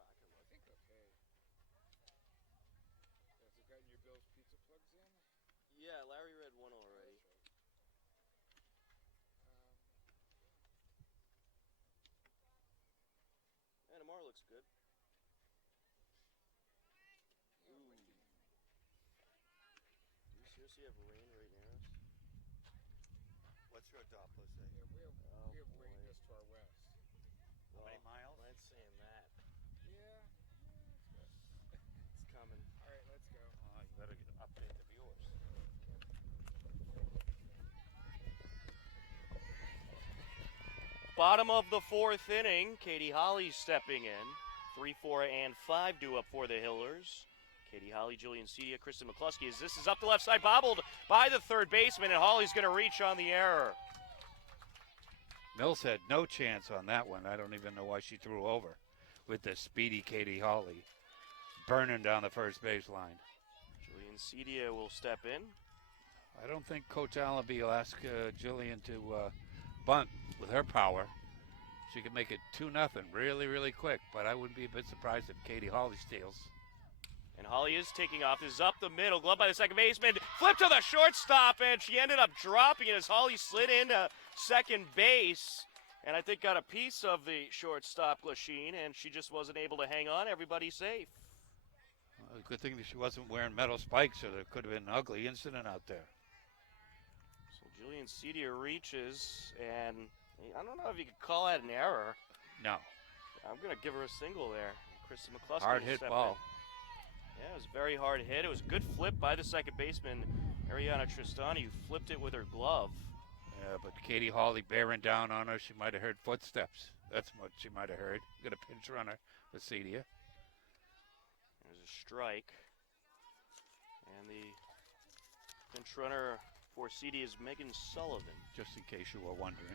I think okay. Has it gotten your Bill's pizza plugs in? Yeah, Larry read one already. Yeah, tomorrow looks good. Ooh. Do you seriously have rain right near us? What's your Doppler say? Yeah, we have Oh, rain boy. just to our west. Well, many miles? Not saying that. Yeah. It's coming. All right, let's go. You better update the viewers. Bottom of the 4th inning, Katie Holly stepping in. 3, 4, and 5 due up for the Hillers. Katie Holly, Jillian Cedia, Kristen McCluskey as this is up the left side, bobbled by the third baseman, and Holly's going to reach on the error. Mills had no chance on that one. I don't even know why she threw over with the speedy Katie Hawley burning down the first baseline. Jillian Cedia will step in. I don't think Coach Allenby will ask Jillian to bunt with her power. She can make it 2-0 really, really quick, but I wouldn't be a bit surprised if Katie Hawley steals. And Holly is taking off. This is up the middle. Glove by the second baseman. Flip to the shortstop, and she ended up dropping it as Holly slid into second base. And I think got a piece of the shortstop, Glasheen, and she just wasn't able to hang on. Everybody's safe. Good thing that she wasn't wearing metal spikes, or there could have been an ugly incident out there. So Jillian Cedia reaches, and I don't know if you could call that an error. No. I'm going to give her a single there. Kristen McCluskey Hard will hit step ball. in. Yeah, it was a very hard hit. It was a good flip by the second baseman, Ariana Tristani, who flipped it with her glove. Yeah, but Katie Hawley bearing down on her, she might have heard footsteps. That's what she might have heard. Got a pinch runner for Cedia. There's a strike. And the Pinch runner for CD is Megan Sullivan. Just in case you were wondering.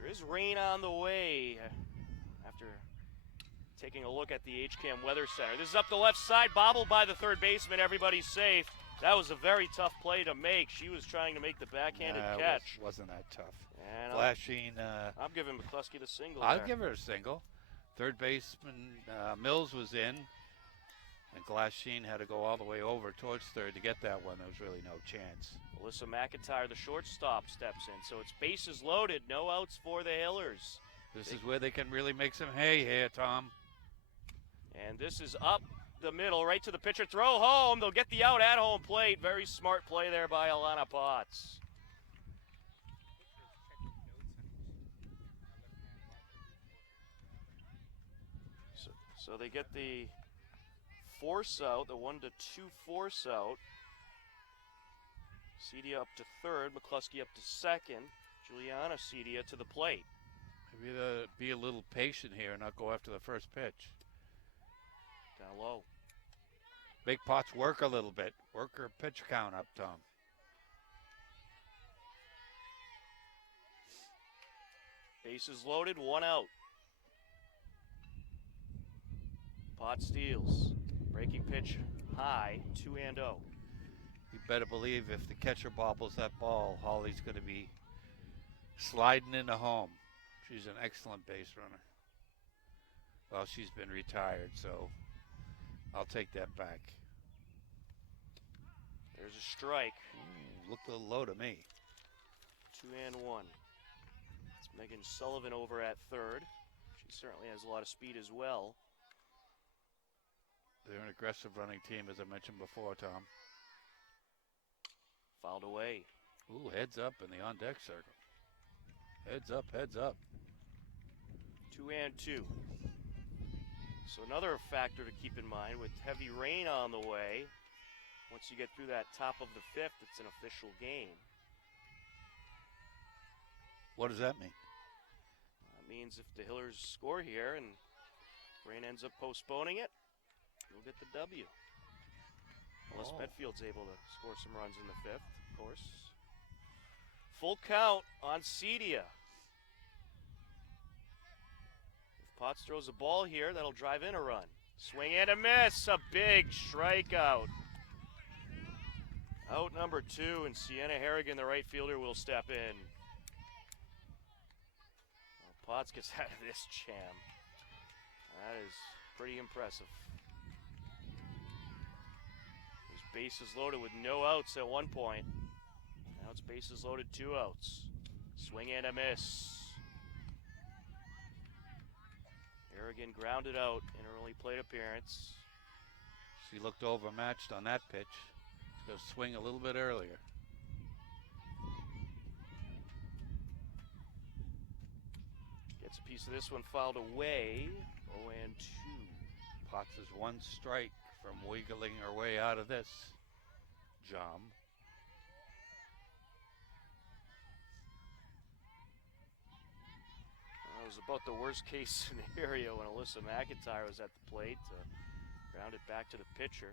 There is rain on the way after taking a look at the HCAM Weather Center. This is up the left side, bobbled by the third baseman. Everybody's safe. That was a very tough play to make. She was trying to make the backhanded catch. Wasn't that tough. And Flashing. I'm giving McCluskey the single. I'll there. give her a single. Third baseman Mills was in, and Glasheen had to go all the way over towards third to get that one. There was really no chance. Alyssa McIntyre, the shortstop, steps in. So it's bases loaded, no outs for the Hillers. This is where they can really make some hay here, Tom. And this is up the middle, right to the pitcher. Throw home. They'll get the out at home plate. Very smart play there by Alana Potts. So they get the force out, the 1-2 force out. Cedia up to third, McCluskey up to second. Juliana Cedia to the plate. Maybe be a little patient here and not go after the first pitch. Down low. Make Potts work a little bit. Work her pitch count up, Tom. Bases loaded, 1 out. Potts steals. Breaking pitch high, 2-0. You better believe if the catcher bobbles that ball, Holly's going to be sliding into home. She's an excellent base runner. Well, she's been retired, so I'll take that back. There's a strike. Ooh, looked a little low to me. 2-1. It's Megan Sullivan over at third. She certainly has a lot of speed as well. They're an aggressive running team, as I mentioned before, Tom. Fouled away. Ooh, heads up in the on-deck circle. Heads up, heads up. 2-2. So another factor to keep in mind with heavy rain on the way. Once you get through that top of the fifth, it's an official game. What does that mean? That means if the Hillers score here and rain ends up postponing it, you'll get the W. Unless Medfield's able to score some runs in the fifth, of course. Full count on Cedia. If Potts throws a ball here, that'll drive in a run. Swing and a miss, a big strikeout. Out number 2, and Sienna Harrigan, the right fielder, will step in. Well, Potts gets out of this jam. That is pretty impressive. Bases loaded with no outs at one point. Now it's bases loaded, 2 outs. Swing and a miss. Harrigan grounded out in her only plate appearance. She looked overmatched on that pitch. She's going to swing a little bit earlier. Gets a piece of this one fouled away. 0-2. Potts is 1 strike from wiggling her way out of this jam. It was about the worst case scenario when Alyssa McIntyre was at the plate to ground it back to the pitcher.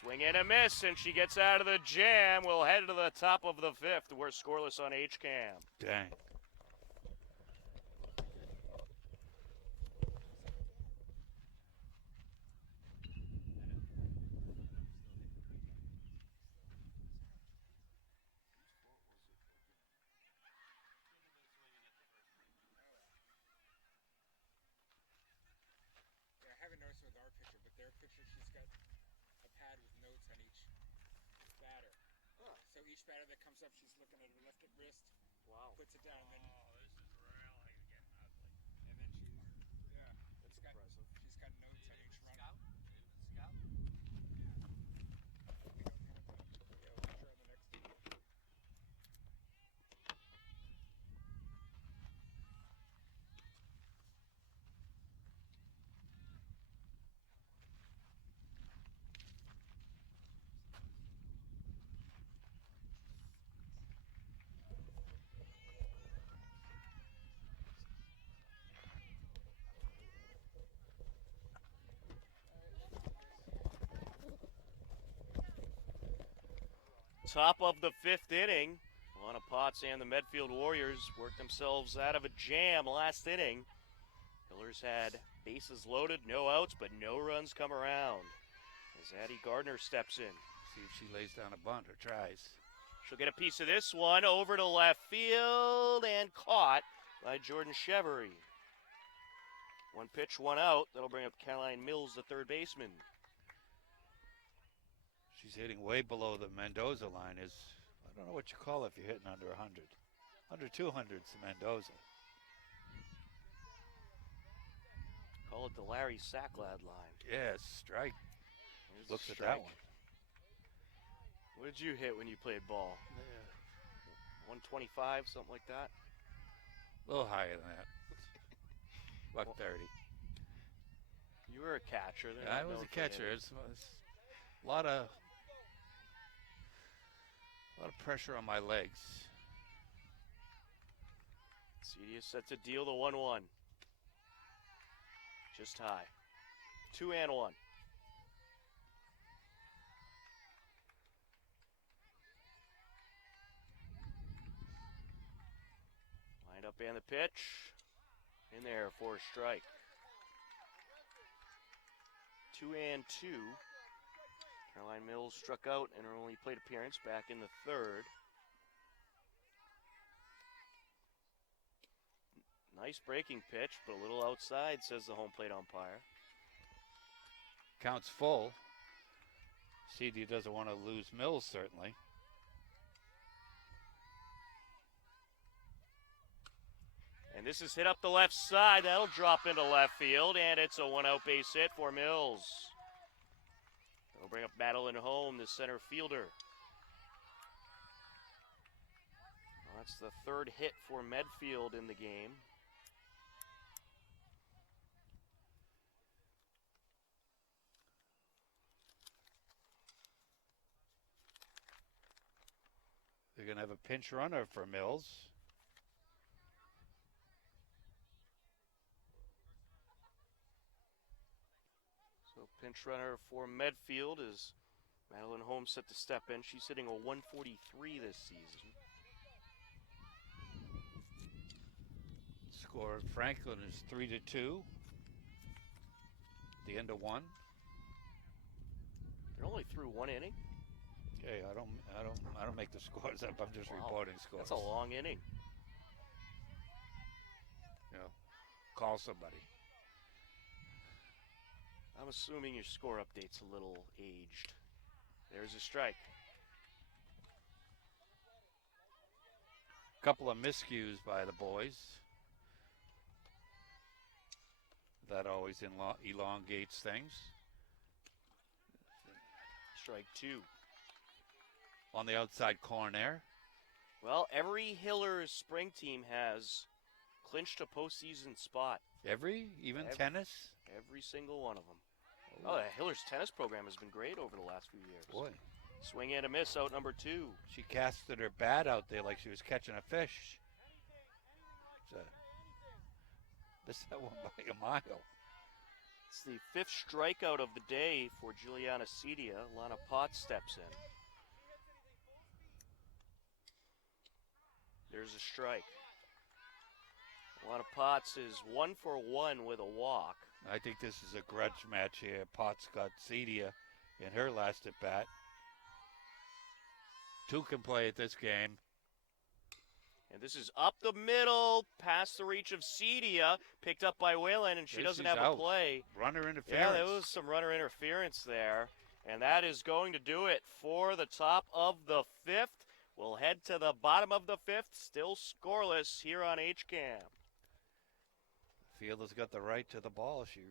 Swing and a miss, and she gets out of the jam. We'll head to the top of the fifth. We're scoreless on HCAM. Dang. I haven't noticed with our pitcher, but their pitcher, she's got a pad with notes on each batter. Huh. So each batter that comes up, she's looking at her left wrist, Wow. puts it down, and then This is really getting ugly. That's impressive. she's got notes on each run. Scout? Scout? We don't have a pitcher on the next team. Top of the 5th inning. Lana Potts and the Medfield Warriors worked themselves out of a jam last inning. Hillers had bases loaded, no outs, but no runs come around. As Addie Gardner steps in. See if she lays down a bunt or tries. She'll get a piece of this one over to left field and caught by Jordan Chevery. One pitch, one out. That'll bring up Caroline Mills, the third baseman. She's hitting way below the Mendoza line. I don't know what you call it if you're hitting under 100. Under 200 is Mendoza. Call it the Larry Sacklad line. Yes, strike. Here's Looks the at that strike. one. What did you hit when you played ball? 125, something like that? A little higher than that. Buck 30. You were a catcher. They're I not was known a for catcher. hitting. It's a lot of pressure on my legs. Cedia set to deal the 1-1. Just high. 2-1. Lined up and the pitch. In there for a strike. 2-2. Caroline Mills struck out in her only plate appearance back in the 3rd. Nice breaking pitch, but a little outside, says the home plate umpire. Counts full. CD doesn't want to lose Mills, certainly. And this is hit up the left side. That'll drop into left field, and it's a one-out base hit for Mills. That'll bring up Madeline Home, the center fielder. Well, that's the 3rd hit for Medfield in the game. They're going to have a pinch runner for Mills. So pinch runner for Medfield is Madeline Holmes set to step in. She's hitting a 143 this season. Score at Franklin is 3-2. The end of 1. They're only through 1 inning. Hey, I don't make the scores up. I'm just Wow, reporting scores. That's a long inning. You know, call somebody. I'm assuming your score update's a little aged. There's a strike. Couple of miscues by the boys. That always elongates things. Strike 2. On the outside corner. Well, every Hillers spring team has clinched a postseason spot. Even Every- tennis? Every single one of them. Oh, the Hillers tennis program has been great over the last few years. Boy, Swing and a miss, out number 2. she casted her bat out there like she was catching a fish. Missed that one by a mile. It's the 5th strikeout of the day for Juliana Cedia. Lana Potts steps in. There's a strike. Lana Potts is 1 for 1 with a walk. I think this is a grudge match here. Potts got Cedia in her last at bat. 2 can play at this game. And this is up the middle, past the reach of Cedia, picked up by Whalen, and she There doesn't she's have out. a play. Runner Yeah, interference. there was some runner interference there. And that is going to do it for the top of the 5th. We'll head to the bottom of the 5th, still scoreless here on HCAM. Fielder's got the right to the ball. She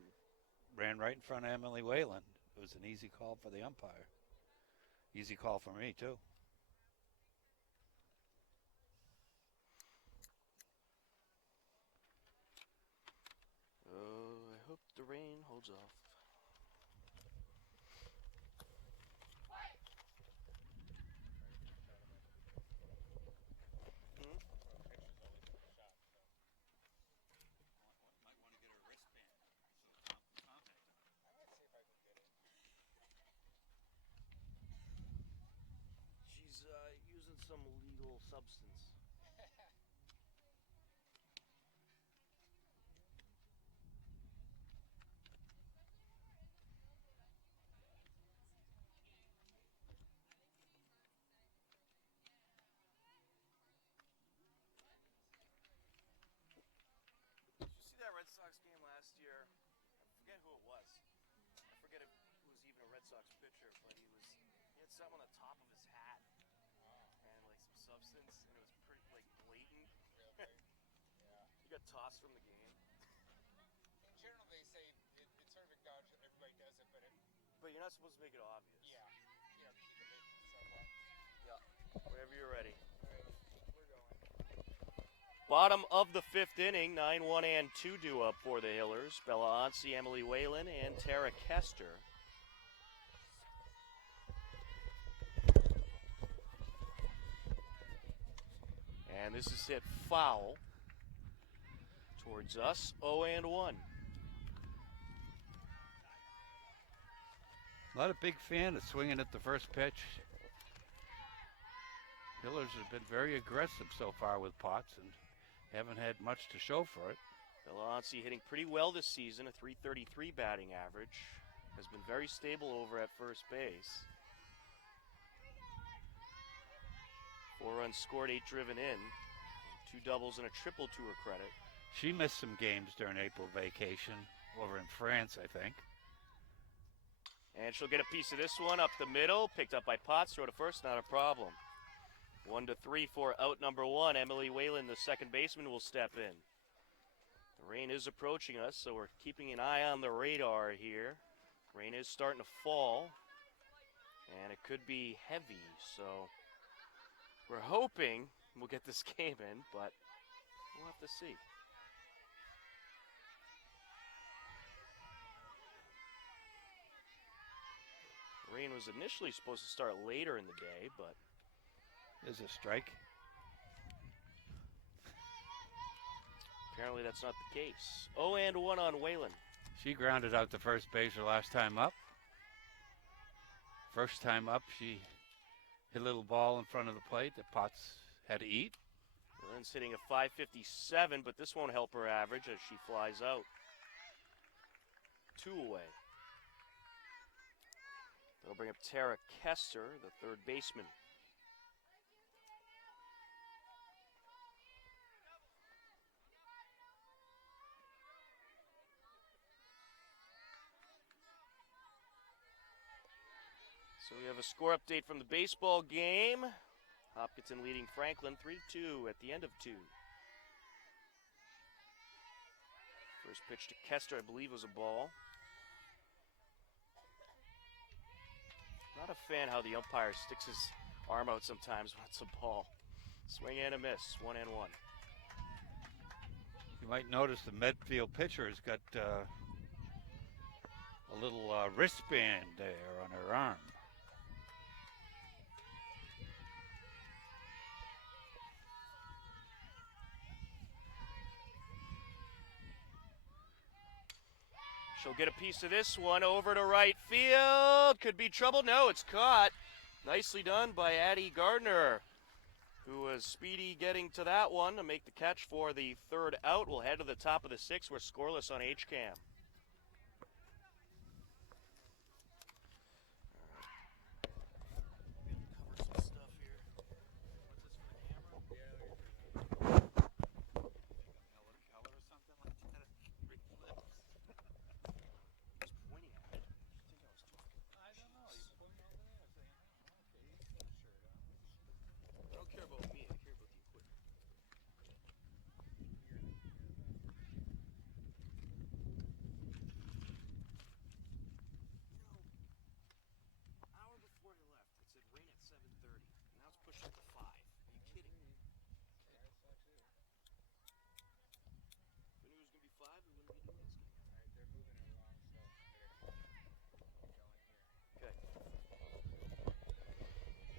ran right in front of Emily Whalen. It was an easy call for the umpire. Easy call for me, too. Oh, I hope the rain holds off. She's Sox pitcher, but he had something on the top of his hat and like some substance, and it was pretty like blatant. Really? Yeah. He got tossed from the game. In general, they say it's sort of acknowledged that everybody does it, but But you're not supposed to make it obvious. yeah, keep it hidden somewhat. Whenever you're ready. All right, we're going. Bottom of the fifth inning, 9-1 and 2 due up for the Hillers. Bella Onsi, Emily Whalen, and Tara Kester. And this is hit foul towards us, 0-1. Not a big fan of swinging at the first pitch. Hillers have been very aggressive so far with Potts and haven't had much to show for it. Bella Onsi hitting pretty well this season, a .333 batting average. Has been very stable over at first base. 4 runs scored, 8 driven in. 2 doubles and a triple to her credit. She missed some games during April vacation over in France, I think. And she'll get a piece of this one up the middle. Picked up by Potts. Throw to first, not a problem. 1-3 for out number 1. Emily Whalen, the second baseman, will step in. The rain is approaching us, so we're keeping an eye on the radar here. Rain is starting to fall, and it could be heavy, so we're hoping we'll get this game in, but we'll have to see. Rain was initially supposed to start later in the day, but There's a strike. apparently that's not the case. 0-1 on Whalen. She grounded out to first base her last time up. First time up, she hit a little ball in front of the plate that Potts had to eat. Whalen's hitting a .557, but this won't help her average as she flies out. 2 away. They'll bring up Tara Kester, the third baseman. So we have a score update from the baseball game. Hopkinton leading Franklin 3-2 at the end of 2. First pitch to Kester, I believe, was a ball. Not a fan how the umpire sticks his arm out sometimes when it's a ball. Swing and a miss, 1-1. You might notice the Medfield pitcher has got a little wristband there on her arm. She'll get a piece of this one over to right field. Could be trouble. No, it's caught. Nicely done by Addie Gardner, who was speedy getting to that one to make the catch for the third out. We'll head to the top of the 6th. We're scoreless on HCAM. Cover some stuff here. What's this for the camera? He's pointing at it. I think I was talking. I don't know. He's pointing over there saying, oh, okay, he's got a shirt on. I don't care about me. I care about the equipment. Hour before he left, it said rain at 7:30. Now it's pushed up to 5. Are you kidding me? Yeah, I saw too. If we knew it was going to be 5, we wouldn't be doing this game. All right, they're moving it along, so I'm going here. Okay.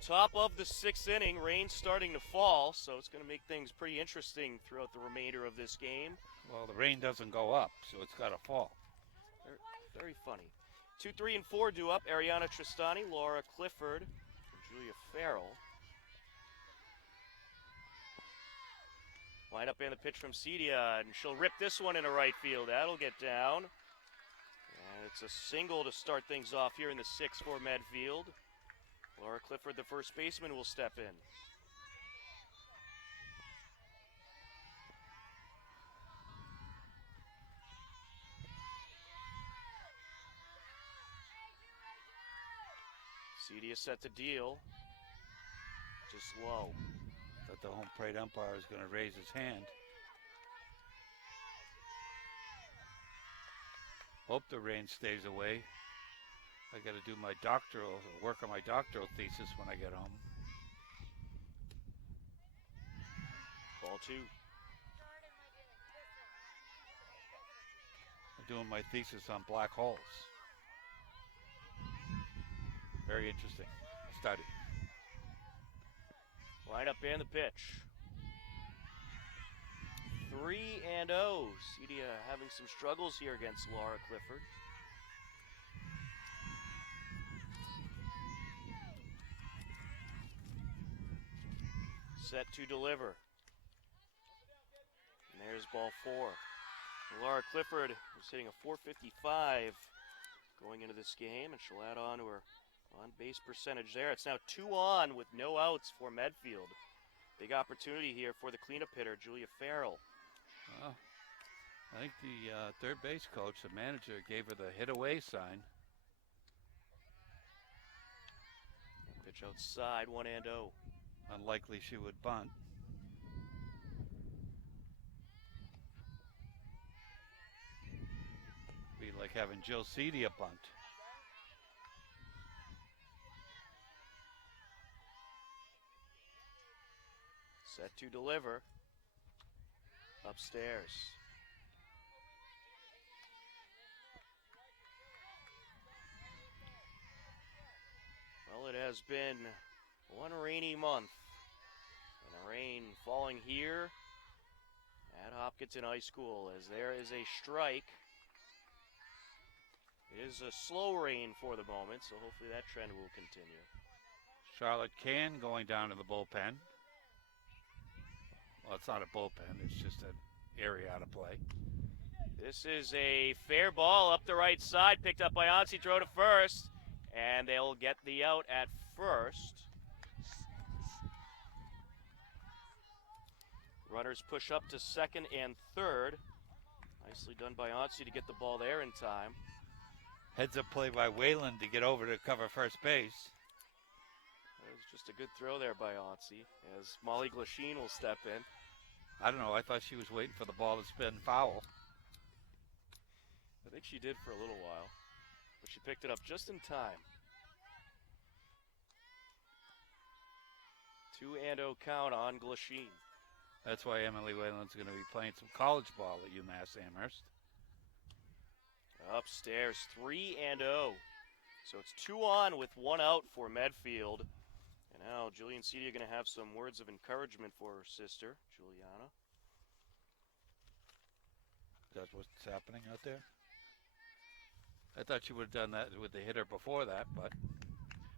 Top of the 6th inning, rain starting to fall, so it's going to make things pretty interesting throughout the remainder of this game. Well, the rain doesn't go up, so it's got to fall. Very funny. 2, 3, and 4 due up. Ariana Tristani, Laura Clifford, and Julia Farrell. Line up in the pitch from Cedia, and she'll rip this one into right field. That'll get down. And it's a single to start things off here in the 6th for Medfield. Laura Clifford, the first baseman, will step in. Cedia set the deal. Just low. Thought the home plate umpire was going to raise his hand. Hope the rain stays away. I got to do my work on my doctoral thesis when I get home. Ball 2. I'm doing my thesis on black holes. Very interesting study. Line up and the pitch. 3-0. Cedia having some struggles here against Laura Clifford. Set to deliver. And there's ball 4. Laura Clifford was hitting a .455 going into this game, and she'll add on to her on-base percentage there. It's now 2 on with no outs for Medfield. Big opportunity here for the cleanup hitter, Julia Farrell. Well, I think the third base coach, the manager, gave her the hit away sign. Pitch outside, 1-0. Unlikely she would bunt. Be like having Jill Cedia bunt. Set to deliver. Upstairs. Well, it has been one rainy month. And the rain falling here at Hopkinton High School as there is a strike. It is a slow rain for the moment, so hopefully that trend will continue. Charlotte Can going down to the bullpen. Well, it's not a bullpen, it's just an area out of play. This is a fair ball up the right side, picked up by Onsi, throw to first, and they'll get the out at first. Runners push up to second and third. Nicely done by Onsi to get the ball there in time. Heads up play by Whalen to get over to cover first base. It was just a good throw there by Onsi as Molly Glasheen will step in. I don't know, I thought she was waiting for the ball to spin foul. I think she did for a little while, but she picked it up just in time. 2-0 count on Glasheen. That's why Emily Whalen's going to be playing some college ball at UMass Amherst. Upstairs, 3-0. So it's 2 on with 1 out for Medfield. And now Julian Cedia going to have some words of encouragement for her sister, Juliana. That's what's happening out there? I thought you would have done that with the hitter before that, but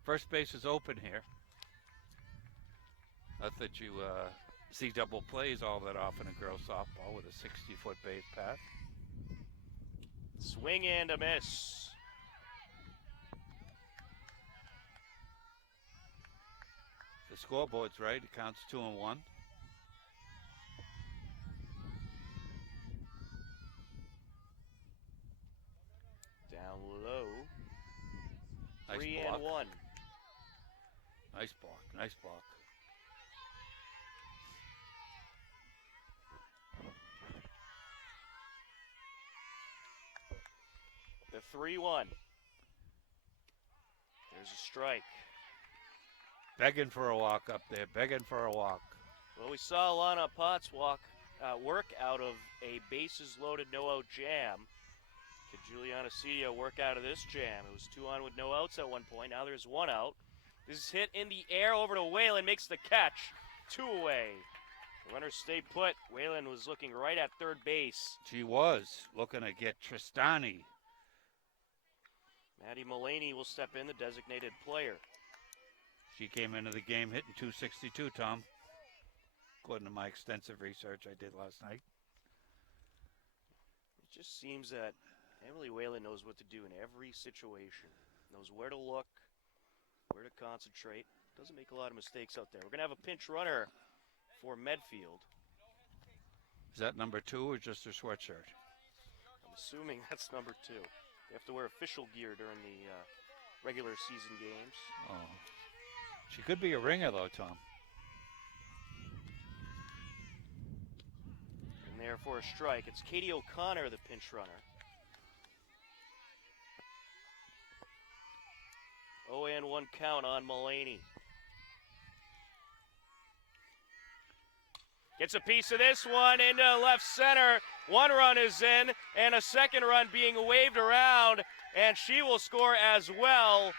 first base is open here. Not that you see double plays all that often in girls softball with a 60-foot base path. Swing and a miss. The scoreboard's right. It counts 2-1. Down low. Nice 3-1. Nice block. Nice block. The 3-1. There's a strike. Begging for a walk up there. Begging for a walk. Well, we saw Alana Potts work out of a bases-loaded no-out jam. Could Juliana Cedia work out of this jam? It was 2 on with no outs at one point. Now there's 1 out. This is hit in the air over to Whalen. Makes the catch. 2 away. The runners stay put. Whalen was looking right at third base. She was looking to get Tristani. Maddie Mullaney will step in, the designated player. She came into the game hitting .262, Tom, according to my extensive research I did last night. It just seems that Emily Whalen knows what to do in every situation. Knows where to look, where to concentrate. Doesn't make a lot of mistakes out there. We're going to have a pinch runner for Medfield. Is that number 2 or just her sweatshirt? I'm assuming that's number 2. They have to wear official gear during the regular season games. Oh. She could be a ringer, though, Tom. And there for a strike, it's Katie O'Connor, the pinch runner. 0-1 count on Mulaney. Gets a piece of this one into left center. One run is in, and a second run being waved around, and she will score as well.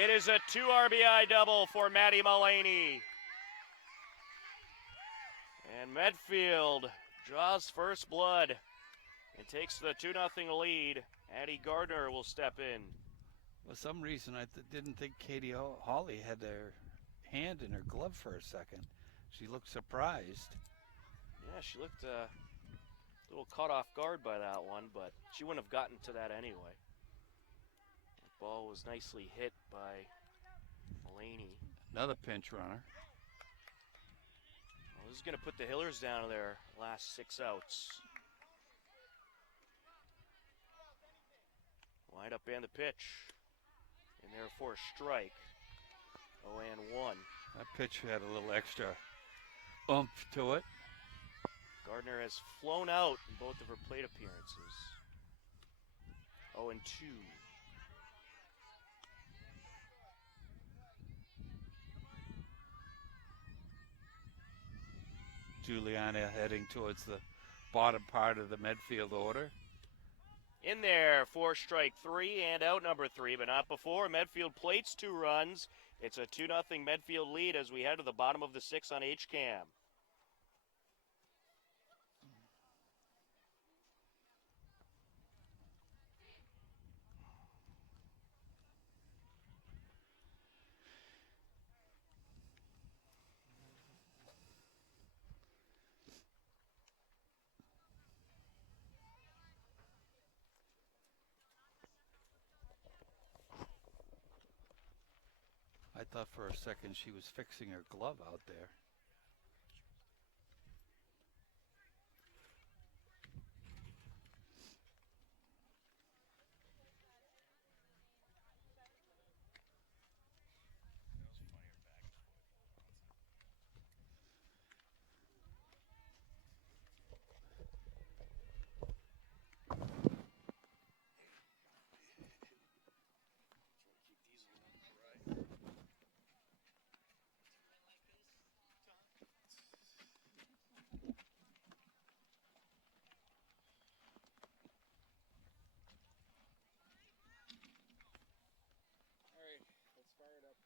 It is a 2 RBI double for Maddie Mulaney. And Medfield draws first blood and takes the 2-0 lead. Addie Gardner will step in. For some reason, I didn't think Katie Hawley had her hand in her glove for a second. She looked surprised. Yeah, she looked a little caught off guard by that one, but she wouldn't have gotten to that anyway. The ball was nicely hit by Mulaney. Another pinch runner. Well, this is going to put the Hillers down to their last 6 outs. Wind up and the pitch. And there for a strike. 0-1. That pitch had a little extra oomph to it. Gardner has flown out in both of her plate appearances. 0-2. Juliana heading towards the bottom part of the Medfield order. In there for strike 3 and out number 3, but not before. Medfield plates 2 runs. It's a 2-0 Medfield lead as we head to the bottom of the 6th on HCAM. I thought for a second she was fixing her glove out there. All right, let's fire it up.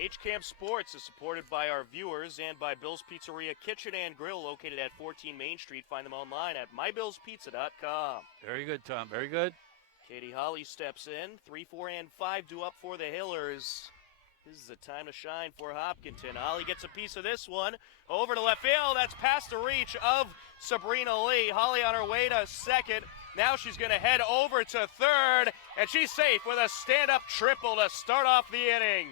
HCAM Sports is supported by our viewers and by Bill's Pizzeria Kitchen and Grill located at 14 Main Street. Find them online at mybillspizza.com. Very good, Tom. Very good. Katie Holly steps in. 3, 4, and 5 due up for the Hillers. This is the time to shine for Hopkinton. Holly gets a piece of this one. Over to left field. That's past the reach of Sabrina Lee. Holly on her way to second. Now she's going to head over to third. And she's safe with a stand-up triple to start off the inning.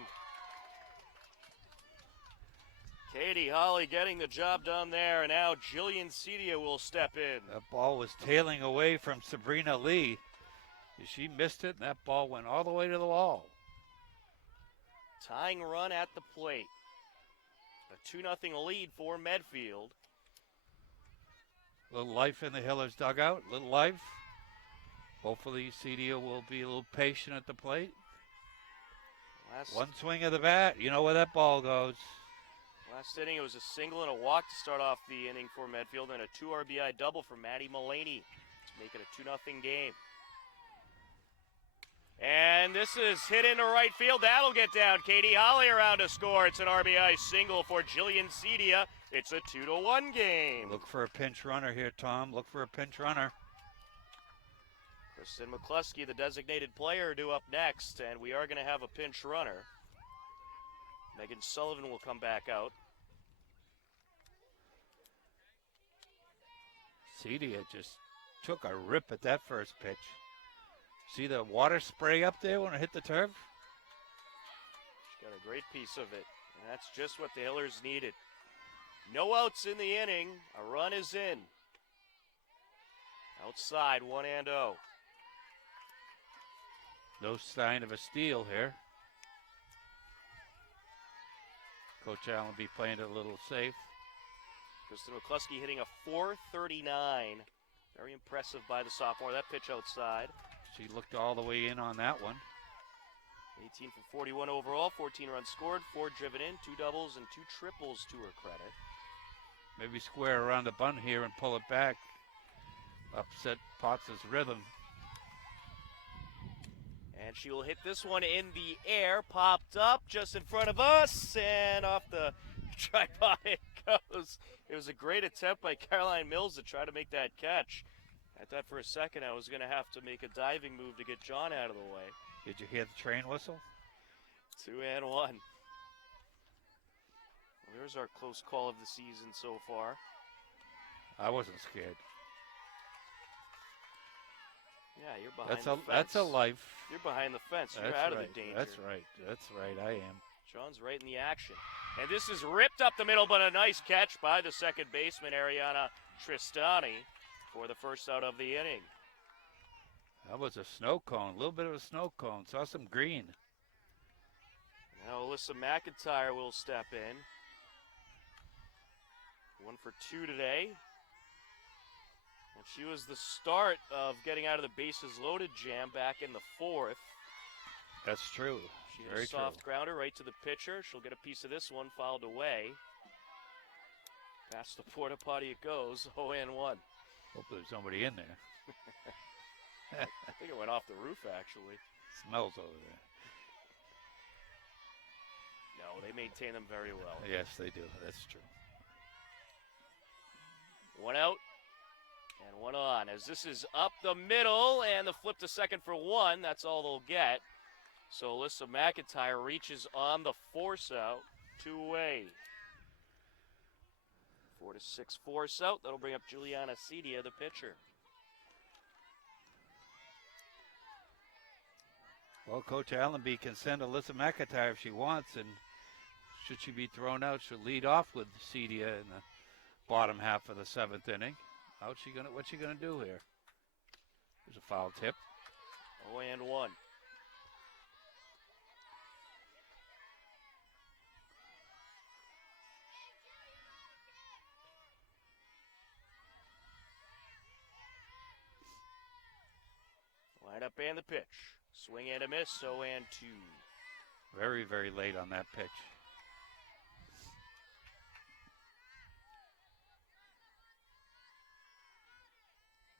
Katie Holly getting the job done there. And now Jillian Cedia will step in. That ball was tailing away from Sabrina Lee. She missed it, and that ball went all the way to the wall. Tying run at the plate. A 2-0 lead for Medfield. Little life in the Hillers dugout, little life. Hopefully Cedia will be a little patient at the plate. One swing of the bat, you know where that ball goes. Last inning, it was a single and a walk to start off the inning for Medfield, and a 2 RBI double for Maddie Mulaney to make it a 2-0 game. And this is hit into right field. That'll get down. Katie Holly around to score. It's an RBI single for Jillian Cedia. It's a 2-1 game. Look for a pinch runner here, Tom. Look for a pinch runner. Kristen McCluskey, the designated player, due up next, and we are going to have a pinch runner. Megan Sullivan will come back out. Cedia just took a rip at that first pitch. See the water spray up there when it hit the turf? She's got a great piece of it, and that's just what the Hillers needed. No outs in the inning. A run is in. Outside, 1-0. No sign of a steal here. Coach Allenby playing it a little safe. Kristen McCluskey hitting a .439. Very impressive by the sophomore. That pitch outside. She looked all the way in on that one. 18 for 41 overall, 14 runs scored, 4 driven in, 2 doubles and 2 triples to her credit. Maybe square around the bunt here and pull it back. Upset Potts' rhythm. And she will hit this one in the air, popped up just in front of us, and off the tripod it goes. It was a great attempt by Caroline Mills to try to make that catch. I thought for a second I was going to have to make a diving move to get John out of the way. Did you hear the train whistle? 2-1. Well, there's our close call of the season so far. I wasn't scared. Yeah, you're behind the fence. That's a life. You're behind the fence. You're That's out right. of the danger. That's right. I am. John's right in the action. And this is ripped up the middle, but a nice catch by the second baseman, Ariana Tristani, for the first out of the inning. That was a snow cone, a little bit of a snow cone. Saw some green. Now Alyssa McIntyre will step in. 1 for 2 today. And she was the start of getting out of the bases loaded jam back in the 4th. That's true. She hit Very a soft true. grounder right to the pitcher. She'll get a piece of this one, fouled away. Past the porta potty it goes, 0-1. Hope there's somebody in there. I think it went off the roof, actually. Smells over there. No, they maintain them very well. Yes, they do. That's true. 1 out and 1 on. As this is up the middle and the flip to second for 1, that's all they'll get. So Alyssa McIntyre reaches on the force out, 2 away. 4-6 force out. That'll bring up Juliana Cedia, the pitcher. Well, Coach Allenby can send Alyssa McIntyre if she wants, and should she be thrown out, she'll lead off with Cedia in the bottom half of the 7th inning. What's she gonna do here? There's a foul tip. 0-1. Line up and the pitch. Swing and a miss, 0-2. Very, very late on that pitch.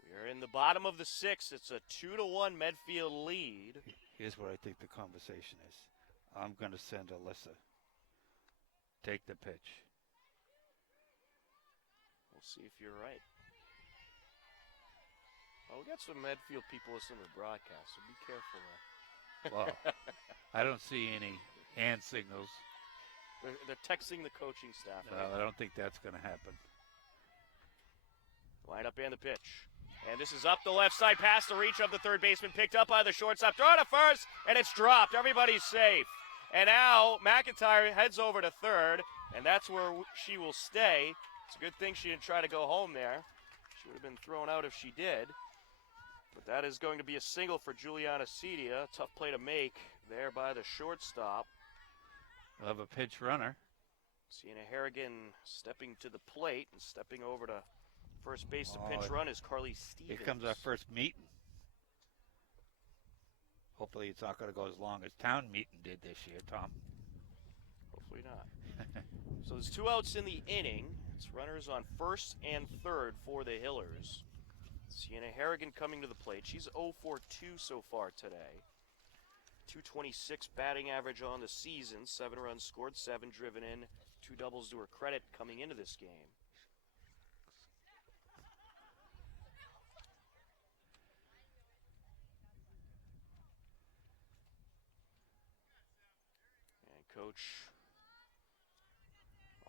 We are in the bottom of the 6th. It's a 2-1 Medfield lead. Here's what I think the conversation is. I'm going to send Alyssa. Take the pitch. We'll see if you're right. Well, we got some Medfield people listening to the broadcast, so be careful there. Well, I don't see any hand signals. They're texting the coaching staff. No, I don't think that's going to happen. Line up and the pitch. And this is up the left side, past the reach of the third baseman, picked up by the shortstop. Throw to first, and it's dropped. Everybody's safe. And now McIntyre heads over to third, and that's where she will stay. It's a good thing she didn't try to go home there. She would have been thrown out if she did. But that is going to be a single for Juliana Cedia. Tough play to make there by the shortstop. We'll have a pinch runner. Sienna Harrigan stepping to the plate and stepping over to first base to Oh, pinch run is Carly Stevens. Here comes our first meeting. Hopefully it's not going to go as long as town meeting did this year, Tom. Hopefully not. So there's 2 outs in the inning. It's runners on first and third for the Hillers. Sienna Harrigan coming to the plate. She's 0 for 2 so far today. .226 batting average on the season. 7 runs scored, 7 driven in, 2 doubles to her credit coming into this game. And Coach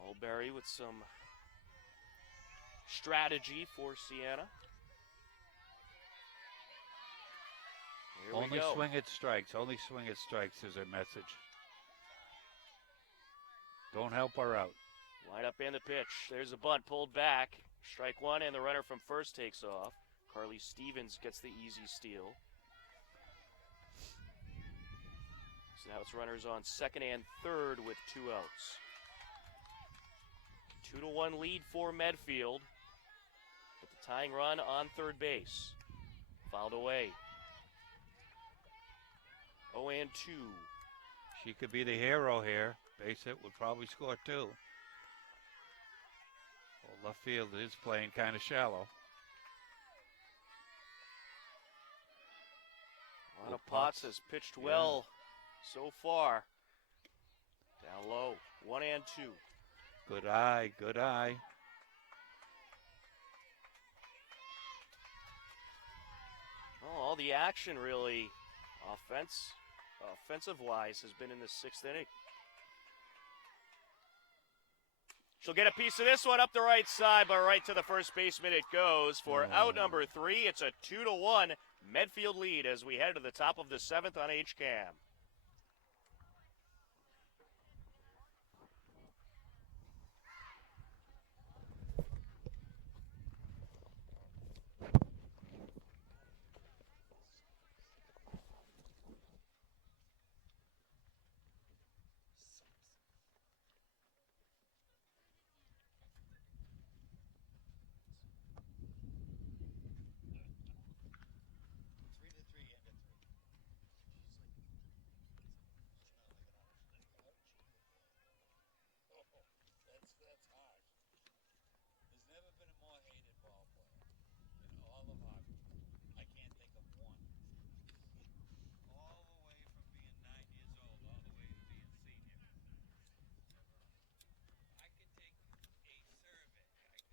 Alberry with some strategy for Sienna. Here we Only go. swing at strikes. Only swing at strikes is her message. Don't help her out. Line up and the pitch. There's a bunt pulled back. Strike 1, and the runner from first takes off. Carly Stevens gets the easy steal. So now it's runners on second and third with 2 outs. 2-1 lead for Medfield. With the tying run on third base. Fouled away. 0-2. She could be the hero here. Base hit would probably score 2. Well, left field is playing kind of shallow. Lana Potts has pitched well so far. Down low, 1-2. Good eye, good eye. Well, all the action really, offensive-wise, has been in the 6th inning. She'll get a piece of this one up the right side, but right to the first baseman it goes for out number 3. It's a 2-1 Medfield lead as we head to the top of the 7th on HCAM. That's hard. There's never been a more hated ball player in all of hockey. I can't think of one. All the way from being 9 years old, all the way to being senior. I could take a survey. I could right in the crowd.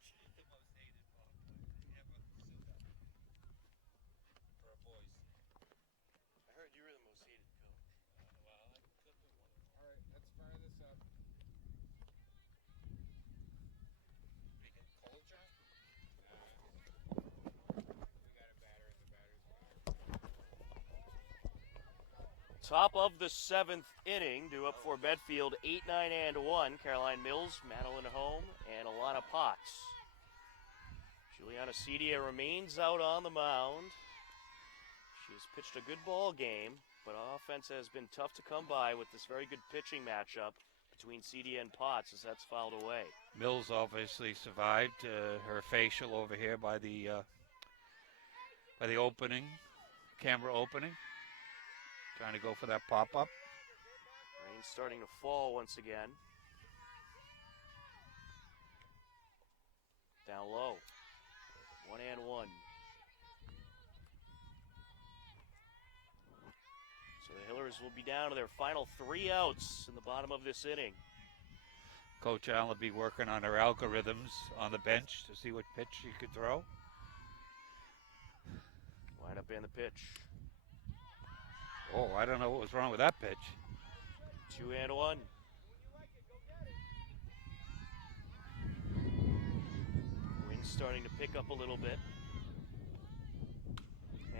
She's the most hated ball player ever stood up for a boys team. I heard you were the most hated coach. Well, I could be one of them. All right, let's fire this up. Making cold, John? We got a batter in the batter's box. Top of the 7th inning, due up for Medfield, 8-9-1. Caroline Mills, Madeline Home, and Alana Potts. Juliana Cedia remains out on the mound. She has pitched a good ball game, but offense has been tough to come by with this very good pitching matchup between Cedia and Potts as that's fouled away. Mills obviously survived her facial over here by the opening, camera opening. Trying to go for that pop-up. Rain's starting to fall once again. Down low. 1-1. So the Hillers will be down to their final 3 outs in the bottom of this inning. Coach Allen will be working on her algorithms on the bench to see what pitch she could throw. Wind up in the pitch. Oh, I don't know what was wrong with that pitch. 2-1. Wind's starting to pick up a little bit.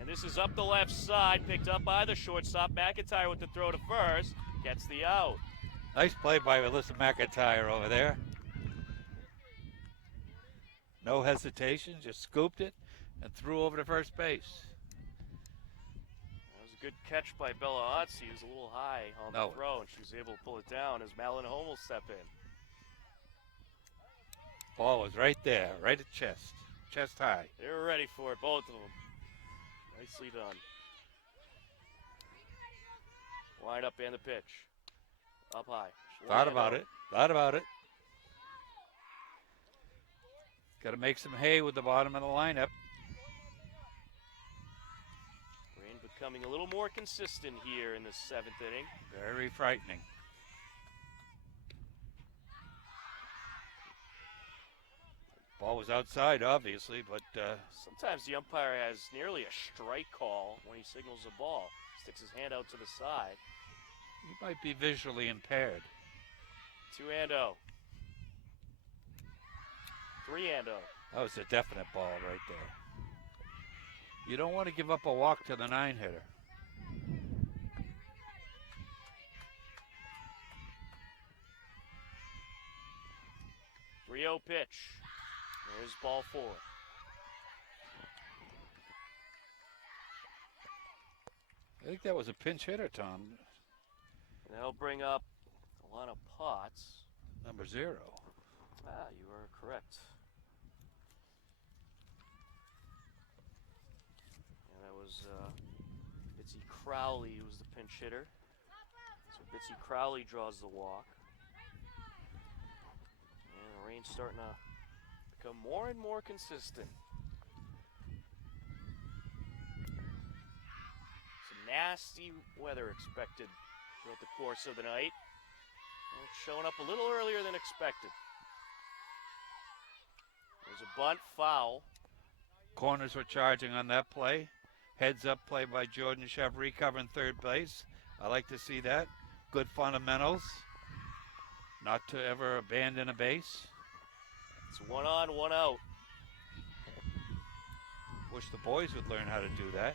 And this is up the left side, picked up by the shortstop. McIntyre with the throw to first, gets the out. Nice play by Alyssa McIntyre over there. No hesitation, just scooped it and threw over to first base. That was a good catch by Bella Otzi. He was a little high on the throw, and she was able to pull it down as Madeline Home will step in. Ball was right there, right at chest high. They were ready for it, both of them. Nicely done. Wind up and the pitch. Up high. Thought about it. Got to make some hay with the bottom of the lineup. Rain becoming a little more consistent here in the 7th inning. Very frightening. Ball was outside, obviously, but Sometimes the umpire has nearly a strike call when he signals a ball. Sticks his hand out to the side. he might be visually impaired. 2-0. 3-0. That was a definite ball right there. You don't want to give up a walk to the 9-hitter. Pitch. There's ball 4. I think that was a pinch hitter, Tom. And they'll bring up Alana Potts. Number 0. Ah, you are correct. And that was Bitsy Crowley who was the pinch hitter. So Bitsy Crowley draws the walk. And the rain's starting to become more and more consistent. Some nasty weather expected throughout the course of the night. And it's showing up a little earlier than expected. There's a bunt foul. Corners were charging on that play. Heads up play by Jordan Chevry covering third base. I like to see that. Good fundamentals. Not to ever abandon a base. It's 1 on, 1 out. Wish the boys would learn how to do that.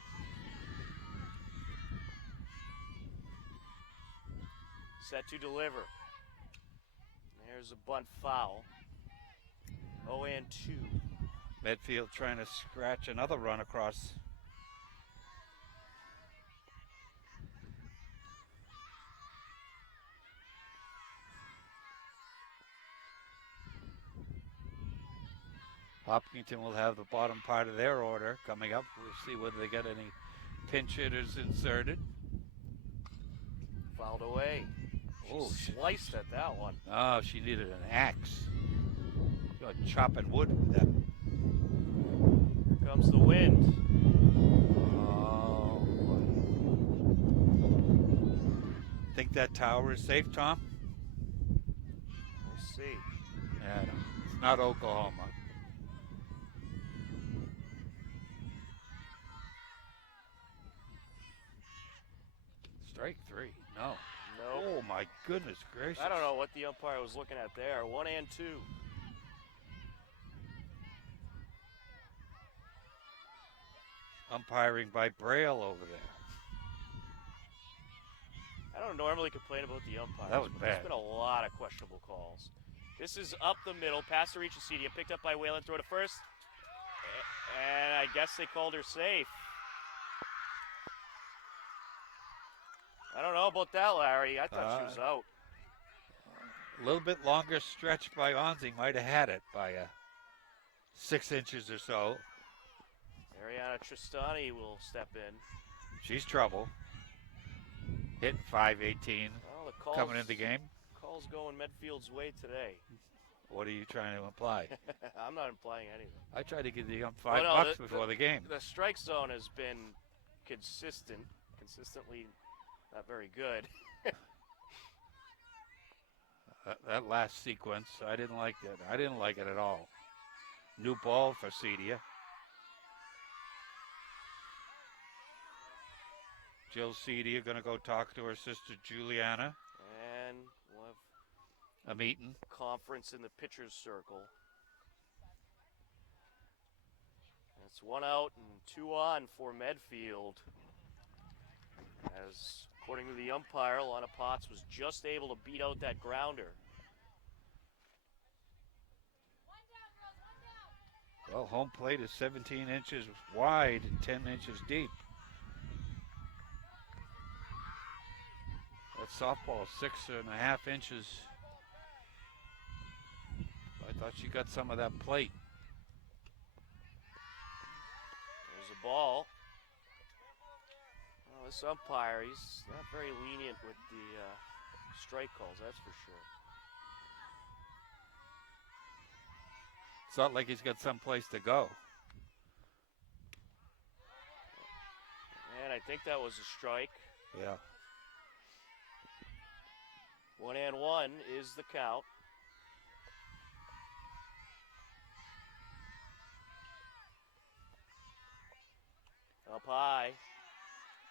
Set to deliver. There's a bunt foul. 0-2. Medfield trying to scratch another run across. Hopkinton will have the bottom part of their order coming up. We'll see whether they get any pinch hitters inserted. Fouled away. Oh, She sliced at that one. Oh, she needed an axe. You're chopping wood with that. Here comes the wind. Oh, boy. Think that tower is safe, Tom? We'll see. Yeah, no, it's not Oklahoma. Strike 3. No. Nope. Oh, my goodness gracious. I don't know what the umpire was looking at there. 1-2. Umpiring by Braille over there. I don't normally complain about the umpires. That was but bad. There's been a lot of questionable calls. This is up the middle, past the reach of Cedia, picked up by Whalen, throw to first. And I guess they called her safe. I don't know about that, Larry. I thought she was out. A little bit longer stretch by Onzi. Might have had it by 6 inches or so. Ariana Tristani will step in. She's trouble. Hitting .518 Well, the calls, coming into the game. Calls going Medfield's way today. What are you trying to imply? I'm not implying anything. I tried to give the $5 Well, no, before the game. The strike zone has been consistently not very good. That last sequence, I didn't like that. I didn't like it at all. New ball for Cedia. Jill Cedia going to go talk to her sister Juliana. And we'll have A meeting. conference in the pitcher's circle. It's 1 out and 2 on for Medfield. As according to the umpire, Lana Potts was just able to beat out that grounder. Well, home plate is 17 inches wide and 10 inches deep. That softball is 6.5 inches. I thought she got some of that plate. There's a ball. Well, this umpire, he's not very lenient with the strike calls, that's for sure. It's not like he's got someplace to go. And I think that was a strike. Yeah. 1-1 is the count. Up high.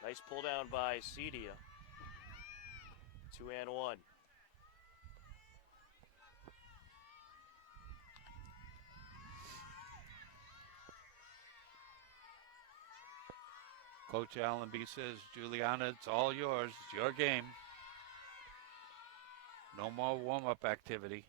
Nice pull down by Cedia. 2-1. Coach Allenby says, Juliana, it's all yours. It's your game. No more warm-up activity.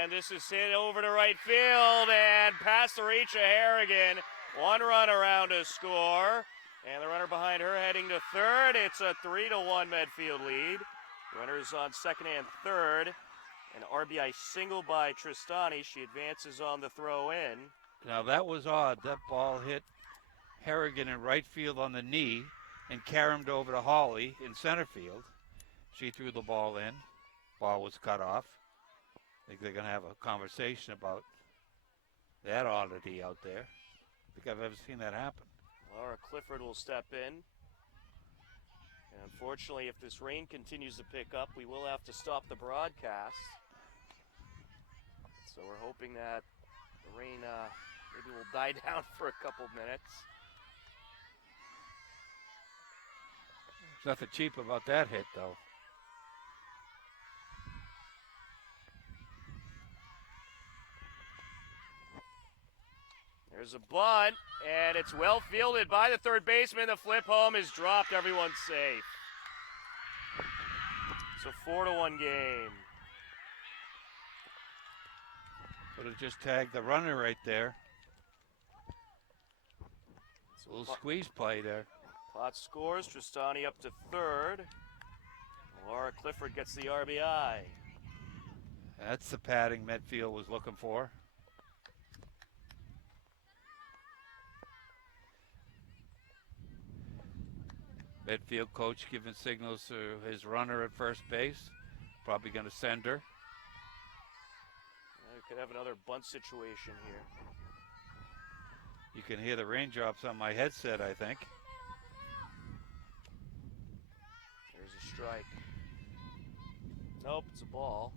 And this is hit over to right field and past the reach of Harrigan. 1 run around to score. And the runner behind her heading to third. It's a 3-1 Medfield lead. Runners on second and third. An RBI single by Tristani. She advances on the throw in. Now that was odd. That ball hit Harrigan in right field on the knee and carried over to Holly in center field. She threw the ball in. Ball was cut off. I think they're going to have a conversation about that oddity out there. I think I've ever seen that happen. Laura Clifford will step in. And unfortunately, if this rain continues to pick up, we will have to stop the broadcast. So we're hoping that the rain maybe will die down for a couple minutes. There's nothing cheap about that hit, though. There's a bunt, and it's well fielded by the third baseman. The flip home is dropped. Everyone's safe. It's a 4-1 game. Could have just tagged the runner right there. A little squeeze play there. Potts scores. Tristani up to third. Laura Clifford gets the RBI. That's the padding Medfield was looking for. Medfield coach giving signals to his runner at first base. Probably going to send her. We could have another bunt situation here. You can hear the raindrops on my headset, I think. There's a strike. Nope, it's a ball.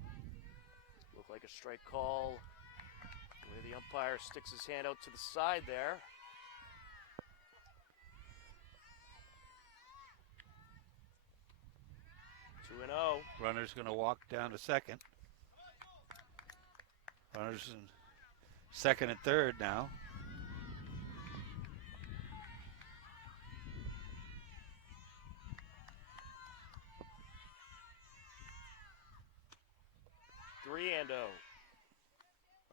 Looked like a strike call. The way the umpire sticks his hand out to the side there. 2-0. Runner's going to walk down to second. Runners in second and third now. Three and 0.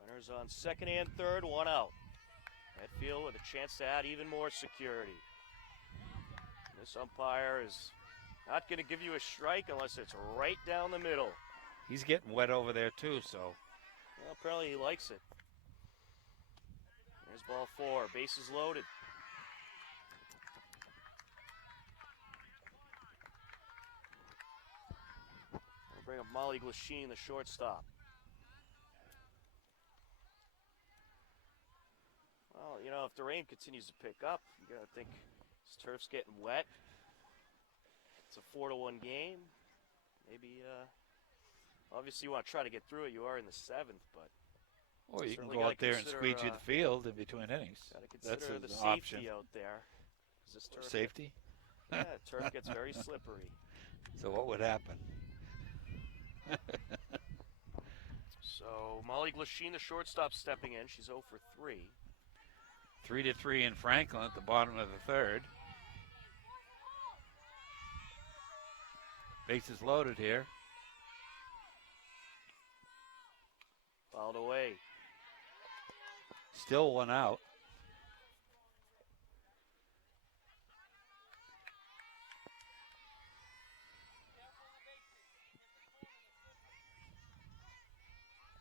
Runners on second and third, 1 out. Medfield with a chance to add even more security. This umpire is not going to give you a strike unless it's right down the middle. He's getting wet over there too, so. Well, apparently he likes it. There's ball 4, bases loaded. We'll bring up Molly Glasheen, the shortstop. Well, you know, if the rain continues to pick up, you got to think this turf's getting wet. It's a 4-1 game. Maybe, obviously you want to try to get through it. You are in the 7th, but. Or you can certainly go gotta out there and consider, squeegee the field in between innings. Got to consider That's the an safety option. out there. 'Cause this turf Safety? Yeah, turf gets very slippery. So what would happen? So Molly Glasheen, the shortstop, stepping in. She's 0 for 3. 3-3 in Franklin at the bottom of the third. Bases loaded here. Fouled away. Still 1 out.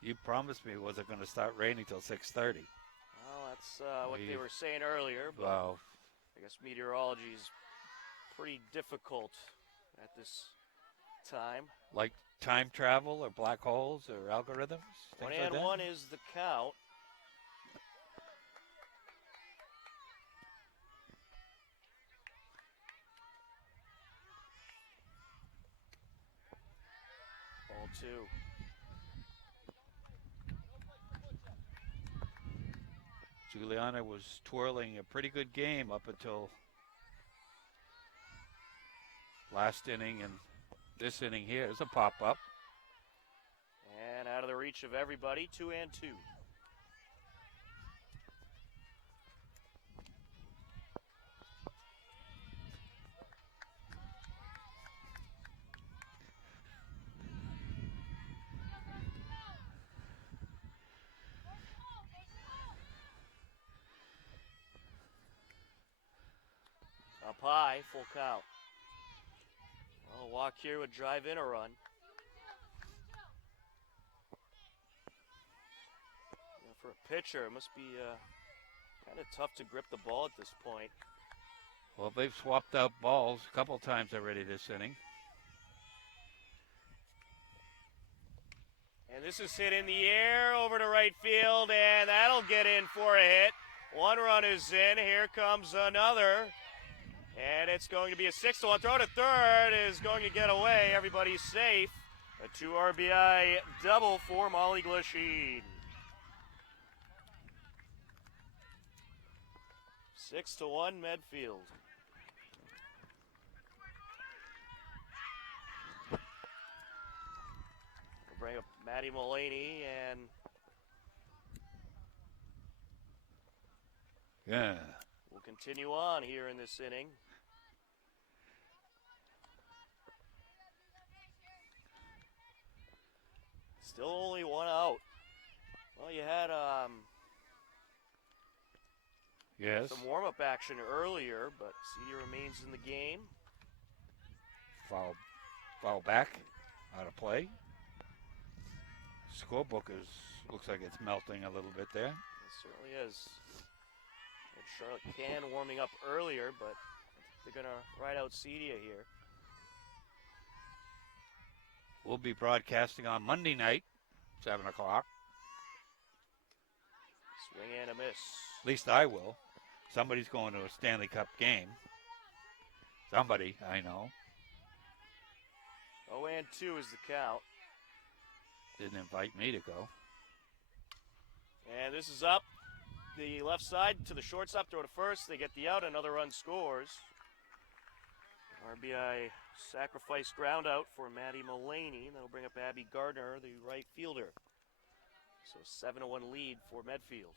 You promised me it wasn't going to start raining till 6:30. Well, that's what they were saying earlier. But Wow. I guess meteorology is pretty difficult at this time. Like time travel or black holes or algorithms? 1 things like and that? 1 is the count. Ball 2. Juliana was twirling a pretty good game up until last inning, and this inning here is a pop-up. And out of the reach of everybody, 2 and 2. Up high, full count. Well, a walk here would drive in a run. For a pitcher, it must be kind of tough to grip the ball at this point. Well, they've swapped out balls a couple times already this inning. And this is hit in the air over to right field, and that'll get in for a hit. One run is in. Here comes another. And it's going to be a 6-1 throw to third. Is going to get away. Everybody's safe. A 2 RBI double for Molly Glasheen. 6-1 Medfield. We'll bring up Maddie Mullaney and Yeah. we'll continue on here in this inning. Still only one out. Well, you had Yes. some warm-up action earlier, but CD remains in the game. Foul back. Out of play. Scorebook looks like it's melting a little bit there. It certainly is. And Charlotte Can warming up earlier, but they're going to ride out Cedia here. We'll be broadcasting on Monday night, 7 o'clock. Swing and a miss. At least I will. Somebody's going to a Stanley Cup game. Somebody, I know. 0-2 is the count. Didn't invite me to go. And this is up the left side to the shortstop, throw to first. They get the out, another run scores. RBI sacrifice ground out for Maddie Mullaney. That'll bring up Abby Gardner, the right fielder. So 7-1 lead for Medfield.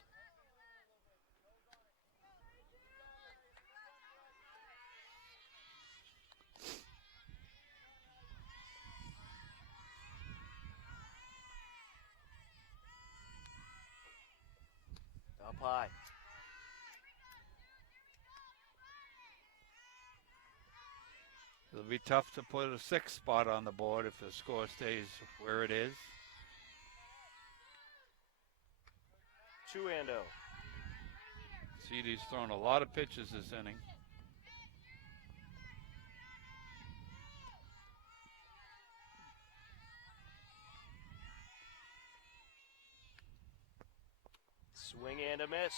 Up high. It'll be tough to put a 6th spot on the board if the score stays where it is. 2-0. CD's thrown a lot of pitches this inning. Swing and a miss.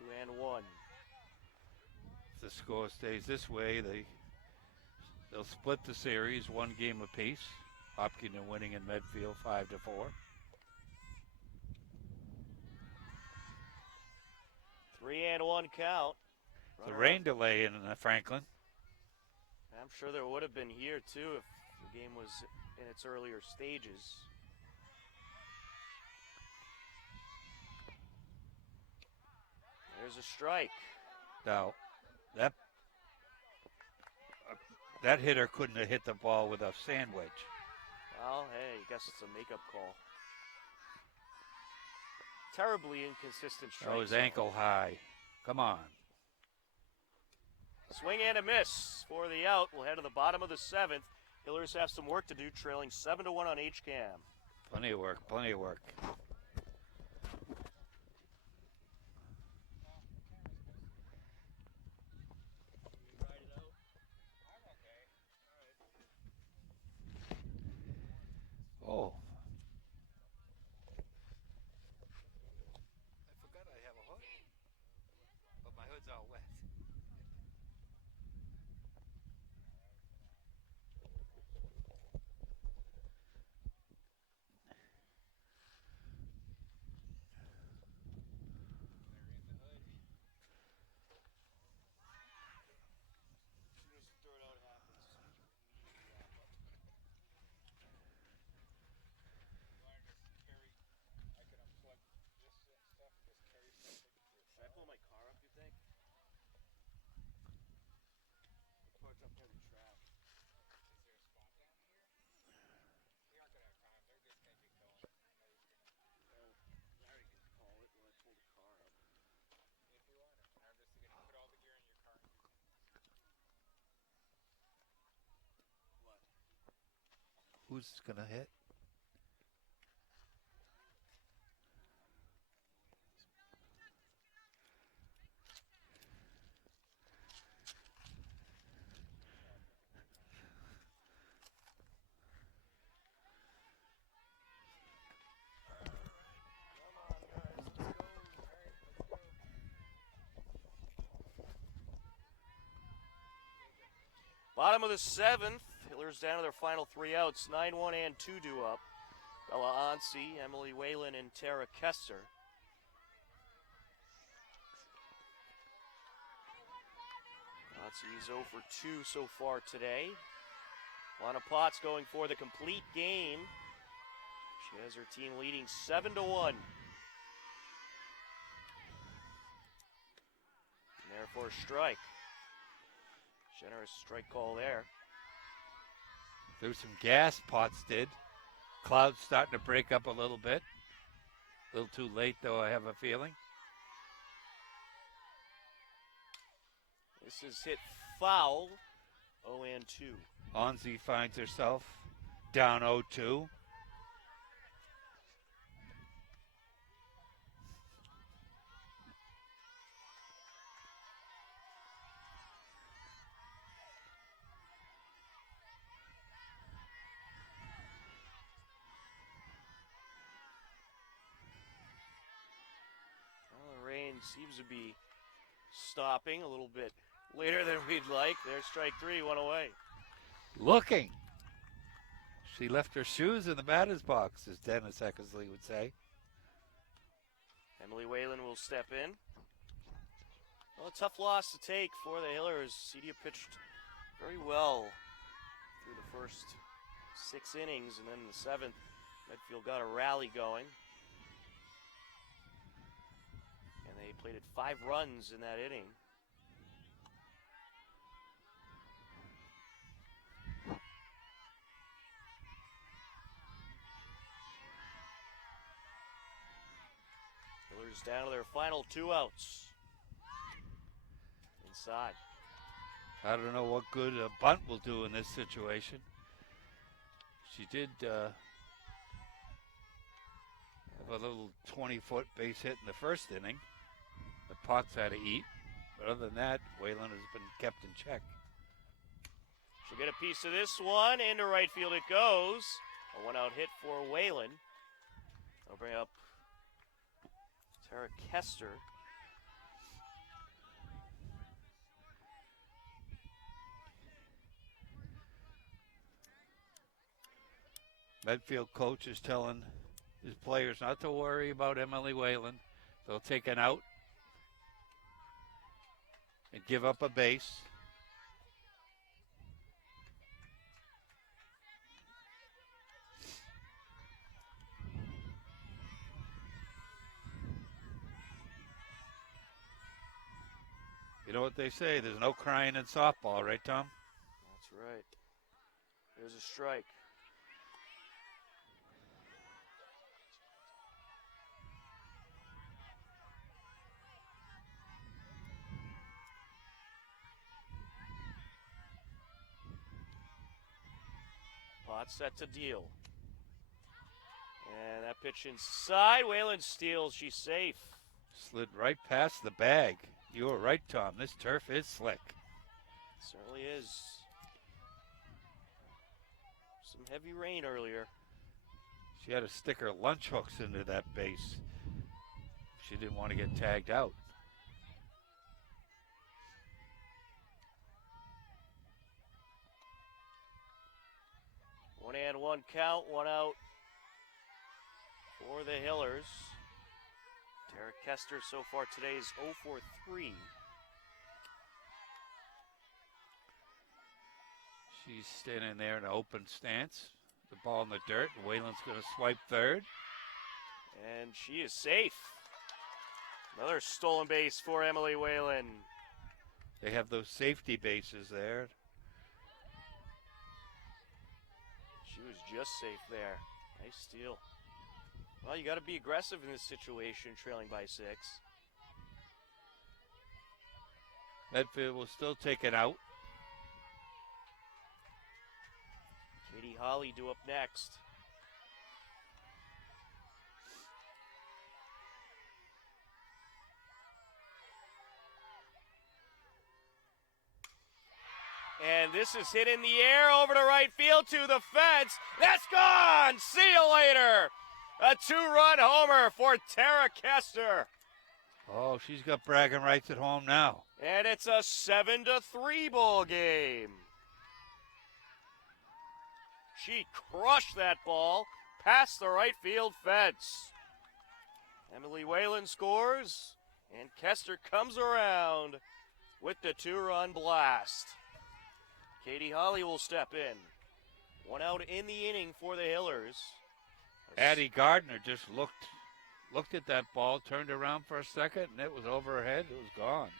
2-1. If the score stays this way, they'll split the series 1 game apiece. Hopkins winning in Medfield 5-4. Three and one count. The rain delay in Franklin. I'm sure there would have been here too if the game was in its earlier stages. There's a strike. Now, that hitter couldn't have hit the ball with a sandwich. Well, hey, I guess it's a makeup call. Terribly inconsistent strike. Oh, his ankle high. Come on. Swing and a miss for the out. We'll head to the bottom of the 7th. Hillers have some work to do, trailing 7-1 on HCAM. Plenty of work, plenty of work. Oh. I forgot I have a hood. But my hood's all wet. who's going to hit. Bottom of the seventh. Hillers down to their final 3 outs. 9-1 and 2 due up. Bella Ansi, Emily Whalen, and Tara Kester. Ansi's 0 for 2 so far today. Lana Potts going for the complete game. She has her team leading 7-1. And therefore a strike. Generous strike call there. Threw some gas, Potts did. Clouds starting to break up a little bit. A little too late, though, I have a feeling. This is hit foul. 0-2. Onzi finds herself down 0-2. Seems to be stopping a little bit later than we'd like. There's strike 3, one away. Looking. She left her shoes in the batter's box, as Dennis Eckersley would say. Emily Whalen will step in. Well, a tough loss to take for the Hillers. Cedia pitched very well through the first 6 innings, and then in the 7th, Medfield got a rally going. They plated 5 runs in that inning. Hillers down to their final 2 outs. Inside. I don't know what good a bunt will do in this situation. She did have a little 20-foot base hit in the first inning. The Potts had to eat. But other than that, Whalen has been kept in check. She'll get a piece of this one. Into right field it goes. A 1-out hit for Whalen. I'll bring up Tara Kester. Medfield coach is telling his players not to worry about Emily Whalen. They'll take an out and give up a base. You know what they say, there's no crying in softball, right, Tom? That's right. There's a strike. Potts set to deal. And that pitch inside. Whalen steals. She's safe. Slid right past the bag. You were right, Tom. This turf is slick. Certainly is. Some heavy rain earlier. She had to stick her lunch hooks into that base. She didn't want to get tagged out. One and one count, 1 out for the Hillers. Tara Kester so far today is 0 for 3. She's standing there in an open stance. The ball in the dirt. Whalen's going to swipe third. And she is safe. Another stolen base for Emily Whalen. They have those safety bases there. She was just safe there. Nice steal. Well, you got to be aggressive in this situation, trailing by 6. Medfield will still take it out. Katie Holly due up next. And this is hit in the air over to right field to the fence. That's gone! See you later! A 2-run homer for Tara Kester. Oh, she's got bragging rights at home now. And it's a 7-3 ball game. She crushed that ball past the right field fence. Emily Whalen scores, and Kester comes around with the 2-run blast. Katie Holly will step in. 1 out in the inning for the Hillers. Addie Gardner just looked at that ball, turned around for a second, and it was over her head. It was gone.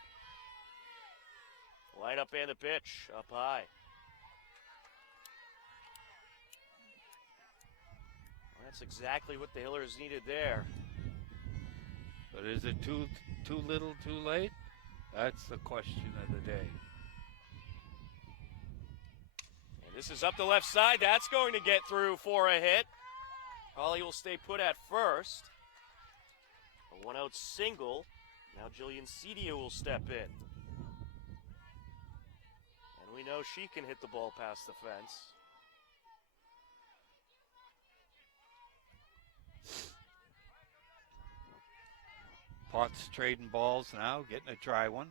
Line up and the pitch up high. Well, that's exactly what the Hillers needed there. But is it too little, too late? That's the question of the day. And this is up the left side. That's going to get through for a hit. Holly will stay put at first. A 1-out single. Now Jillian Cedia will step in. And we know she can hit the ball past the fence. Potts trading balls now, getting a dry one.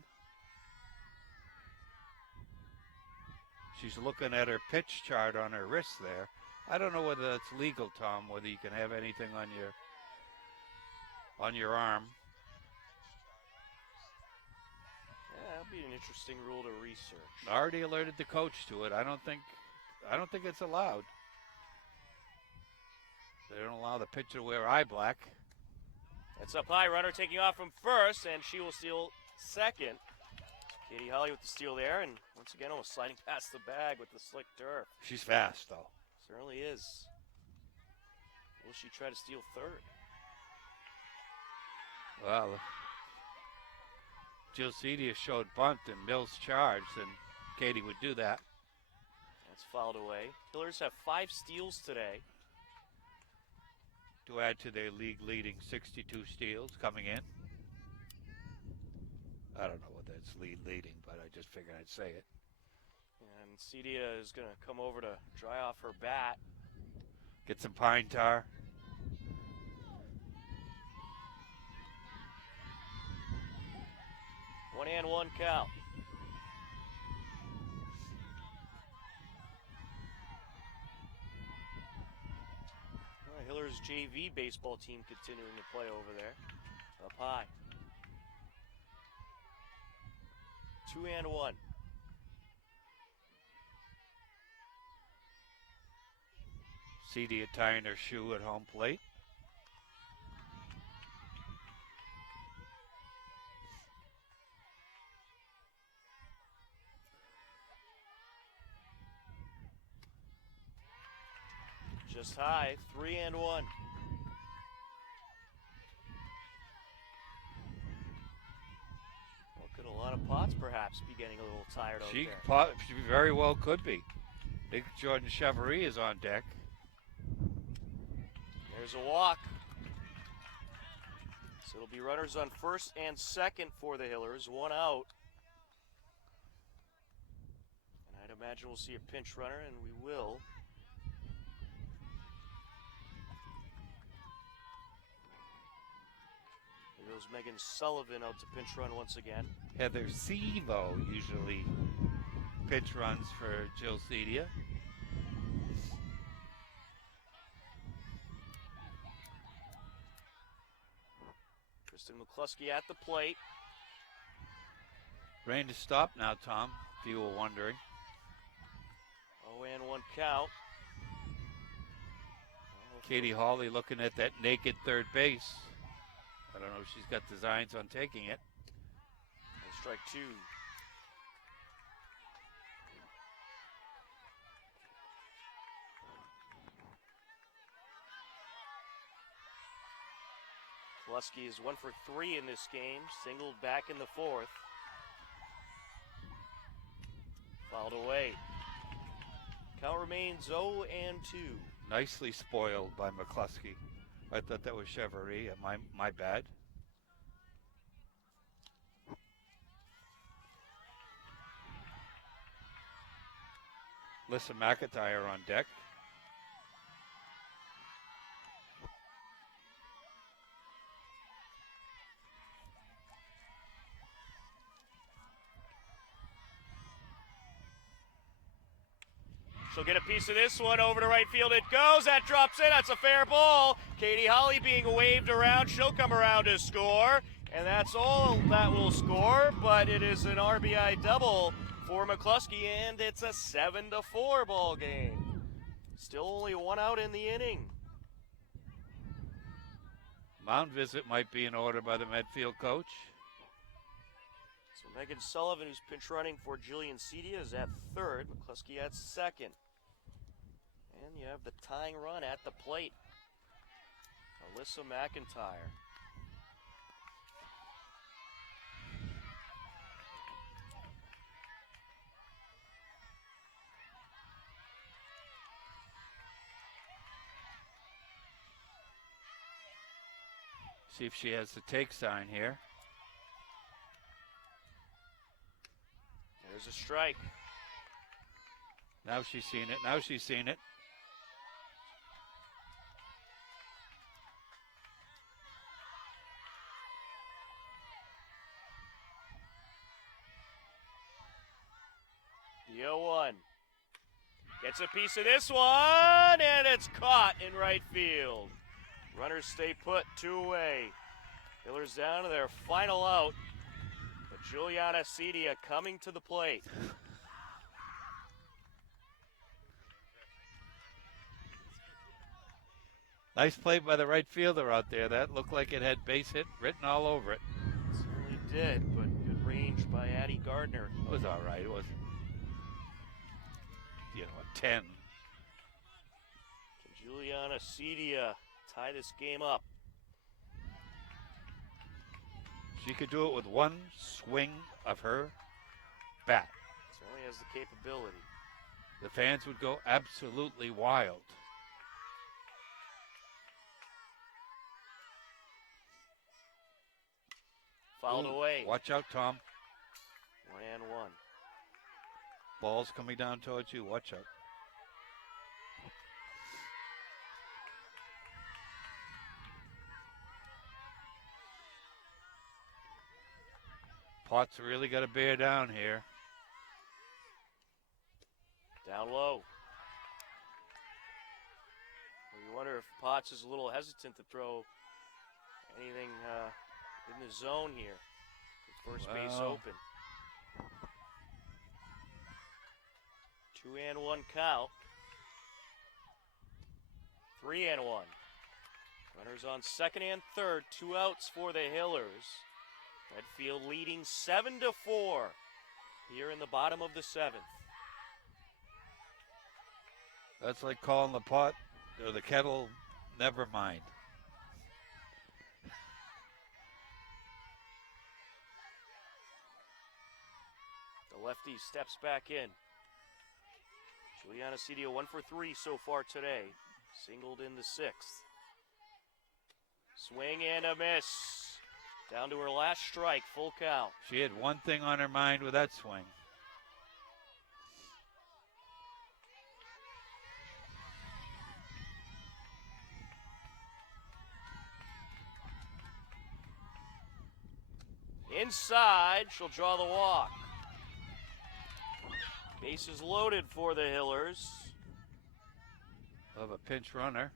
She's looking at her pitch chart on her wrist there. I don't know whether that's legal, Tom, whether you can have anything on your arm. Yeah, that'll be an interesting rule to research. I already alerted the coach to it. I don't think it's allowed. They don't allow the pitcher to wear eye black. That's up high. Runner taking off from first, and she will steal second. Katie Holly with the steal there, and once again almost sliding past the bag with the slick turf. She's fast, though. Certainly is. Will she try to steal third? Well, Jill Cedia showed bunt and Mills charged, and Katie would do that. That's fouled away. Hillers have 5 steals today. To add to their league-leading 62 steals coming in. I don't know what that's leading, but I just figured I'd say it. And Cedia is going to come over to dry off her bat. Get some pine tar. One and one count. Hillers JV baseball team continuing to play over there. Up high. 2 and 1. Cedia tying her shoe at home plate. Just high, 3 and 1. Well, could a lot of Potts perhaps be getting a little tired out there? She very well could be. Big Jordan Chevrolet is on deck. There's a walk. So it'll be runners on first and second for the Hillers, 1 out. And I'd imagine we'll see a pinch runner, and we will. Here goes Megan Sullivan out to pinch run once again. Heather Sevo usually pitch runs for Jill Cedia. Kristen McCluskey at the plate. Rain to stop now, Tom, if you were wondering. 0-1 count. Katie Hawley looking at that naked third base. I don't know if she's got designs on taking it. And strike 2. Lusky is 1 for 3 in this game, singled back in the 4th. Fouled away. Count remains 0-2. Nicely spoiled by McCluskey. I thought that was Chevrolet. My bad. Lissa McIntyre on deck. She'll get a piece of this one. Over to right field it goes. That drops in. That's a fair ball. Katie Holly being waved around. She'll come around to score. And that's all that will score. But it is an RBI double for McCluskey. And it's a 7-4 ball game. Still only one out in the inning. Mound visit might be in order by the Medfield coach. So Megan Sullivan, who's pinch running for Jillian Cedia, is at third. McCluskey at second. And you have the tying run at the plate. Alyssa McIntyre. See if she has the take sign here. There's a strike. Now she's seen it. Now she's seen it. The 0-1. Gets a piece of this one, and it's caught in right field. Runners stay put, 2 away. Hillers down to their final out. But Juliana Cedia coming to the plate. Nice play by the right fielder out there. That looked like it had base hit written all over it. Certainly did, but good range by Addie Gardner. It was all right. It wasn't, a 10. Can Juliana Cedia tie this game up? She could do it with one swing of her bat. Certainly has the capability. The fans would go absolutely wild. Fouled Ooh, away. Watch out, Tom. 1-1. Ball's coming down towards you. Watch out. Potts really got to bear down here. Down low. You wonder if Potts is a little hesitant to throw anything in the zone here. With first base open. 2-1 count. 3-1. Runners on second and third. 2 outs for the Hillers. Medfield leading 7-4 here in the bottom of the 7th. That's like calling the pot or the kettle, never mind. The lefty steps back in. Juliana Cedia 1 for 3 so far today. Singled in the 6th. Swing and a miss. Down to her last strike, full count. She had one thing on her mind with that swing. Inside, she'll draw the walk. Bases loaded for the Hillers. Of a pinch runner.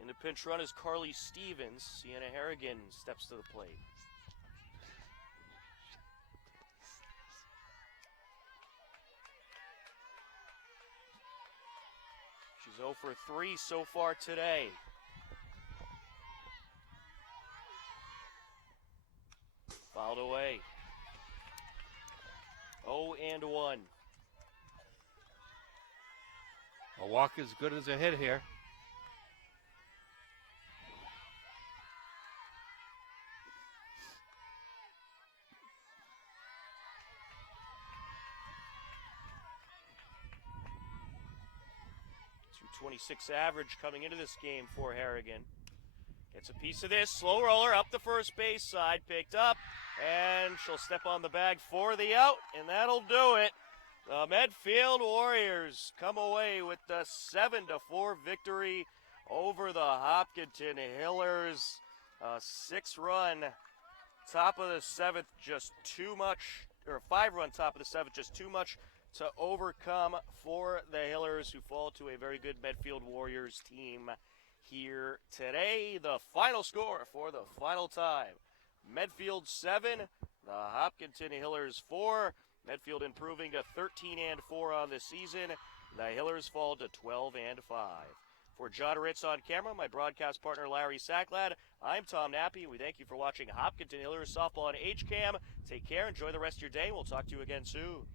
In the pinch run is Carly Stevens. Sienna Harrigan steps to the plate. She's 0 for 3 so far today. Fouled away. 0-1. A walk as good as a hit here. .26 average coming into this game for Harrigan. Gets a piece of this, slow roller up the first base side, picked up, and she'll step on the bag for the out, and that'll do it. The Medfield Warriors come away with the 7-4 victory over the Hopkinton Hillers. A 6-run top of the 7th, just too much, or a 5-run top of the 7th, just too much to overcome for the Hillers, who fall to a very good Medfield Warriors team here today. The final score for the final time: Medfield 7, the Hopkinton Hillers 4. Medfield improving to 13-4 on the season. The Hillers fall to 12-5. For John Ritz on camera, my broadcast partner Larry Sacklad, I'm Tom Nappy. We thank you for watching Hopkinton Hillers softball on HCAM. Take care, enjoy the rest of your day, and we'll talk to you again soon.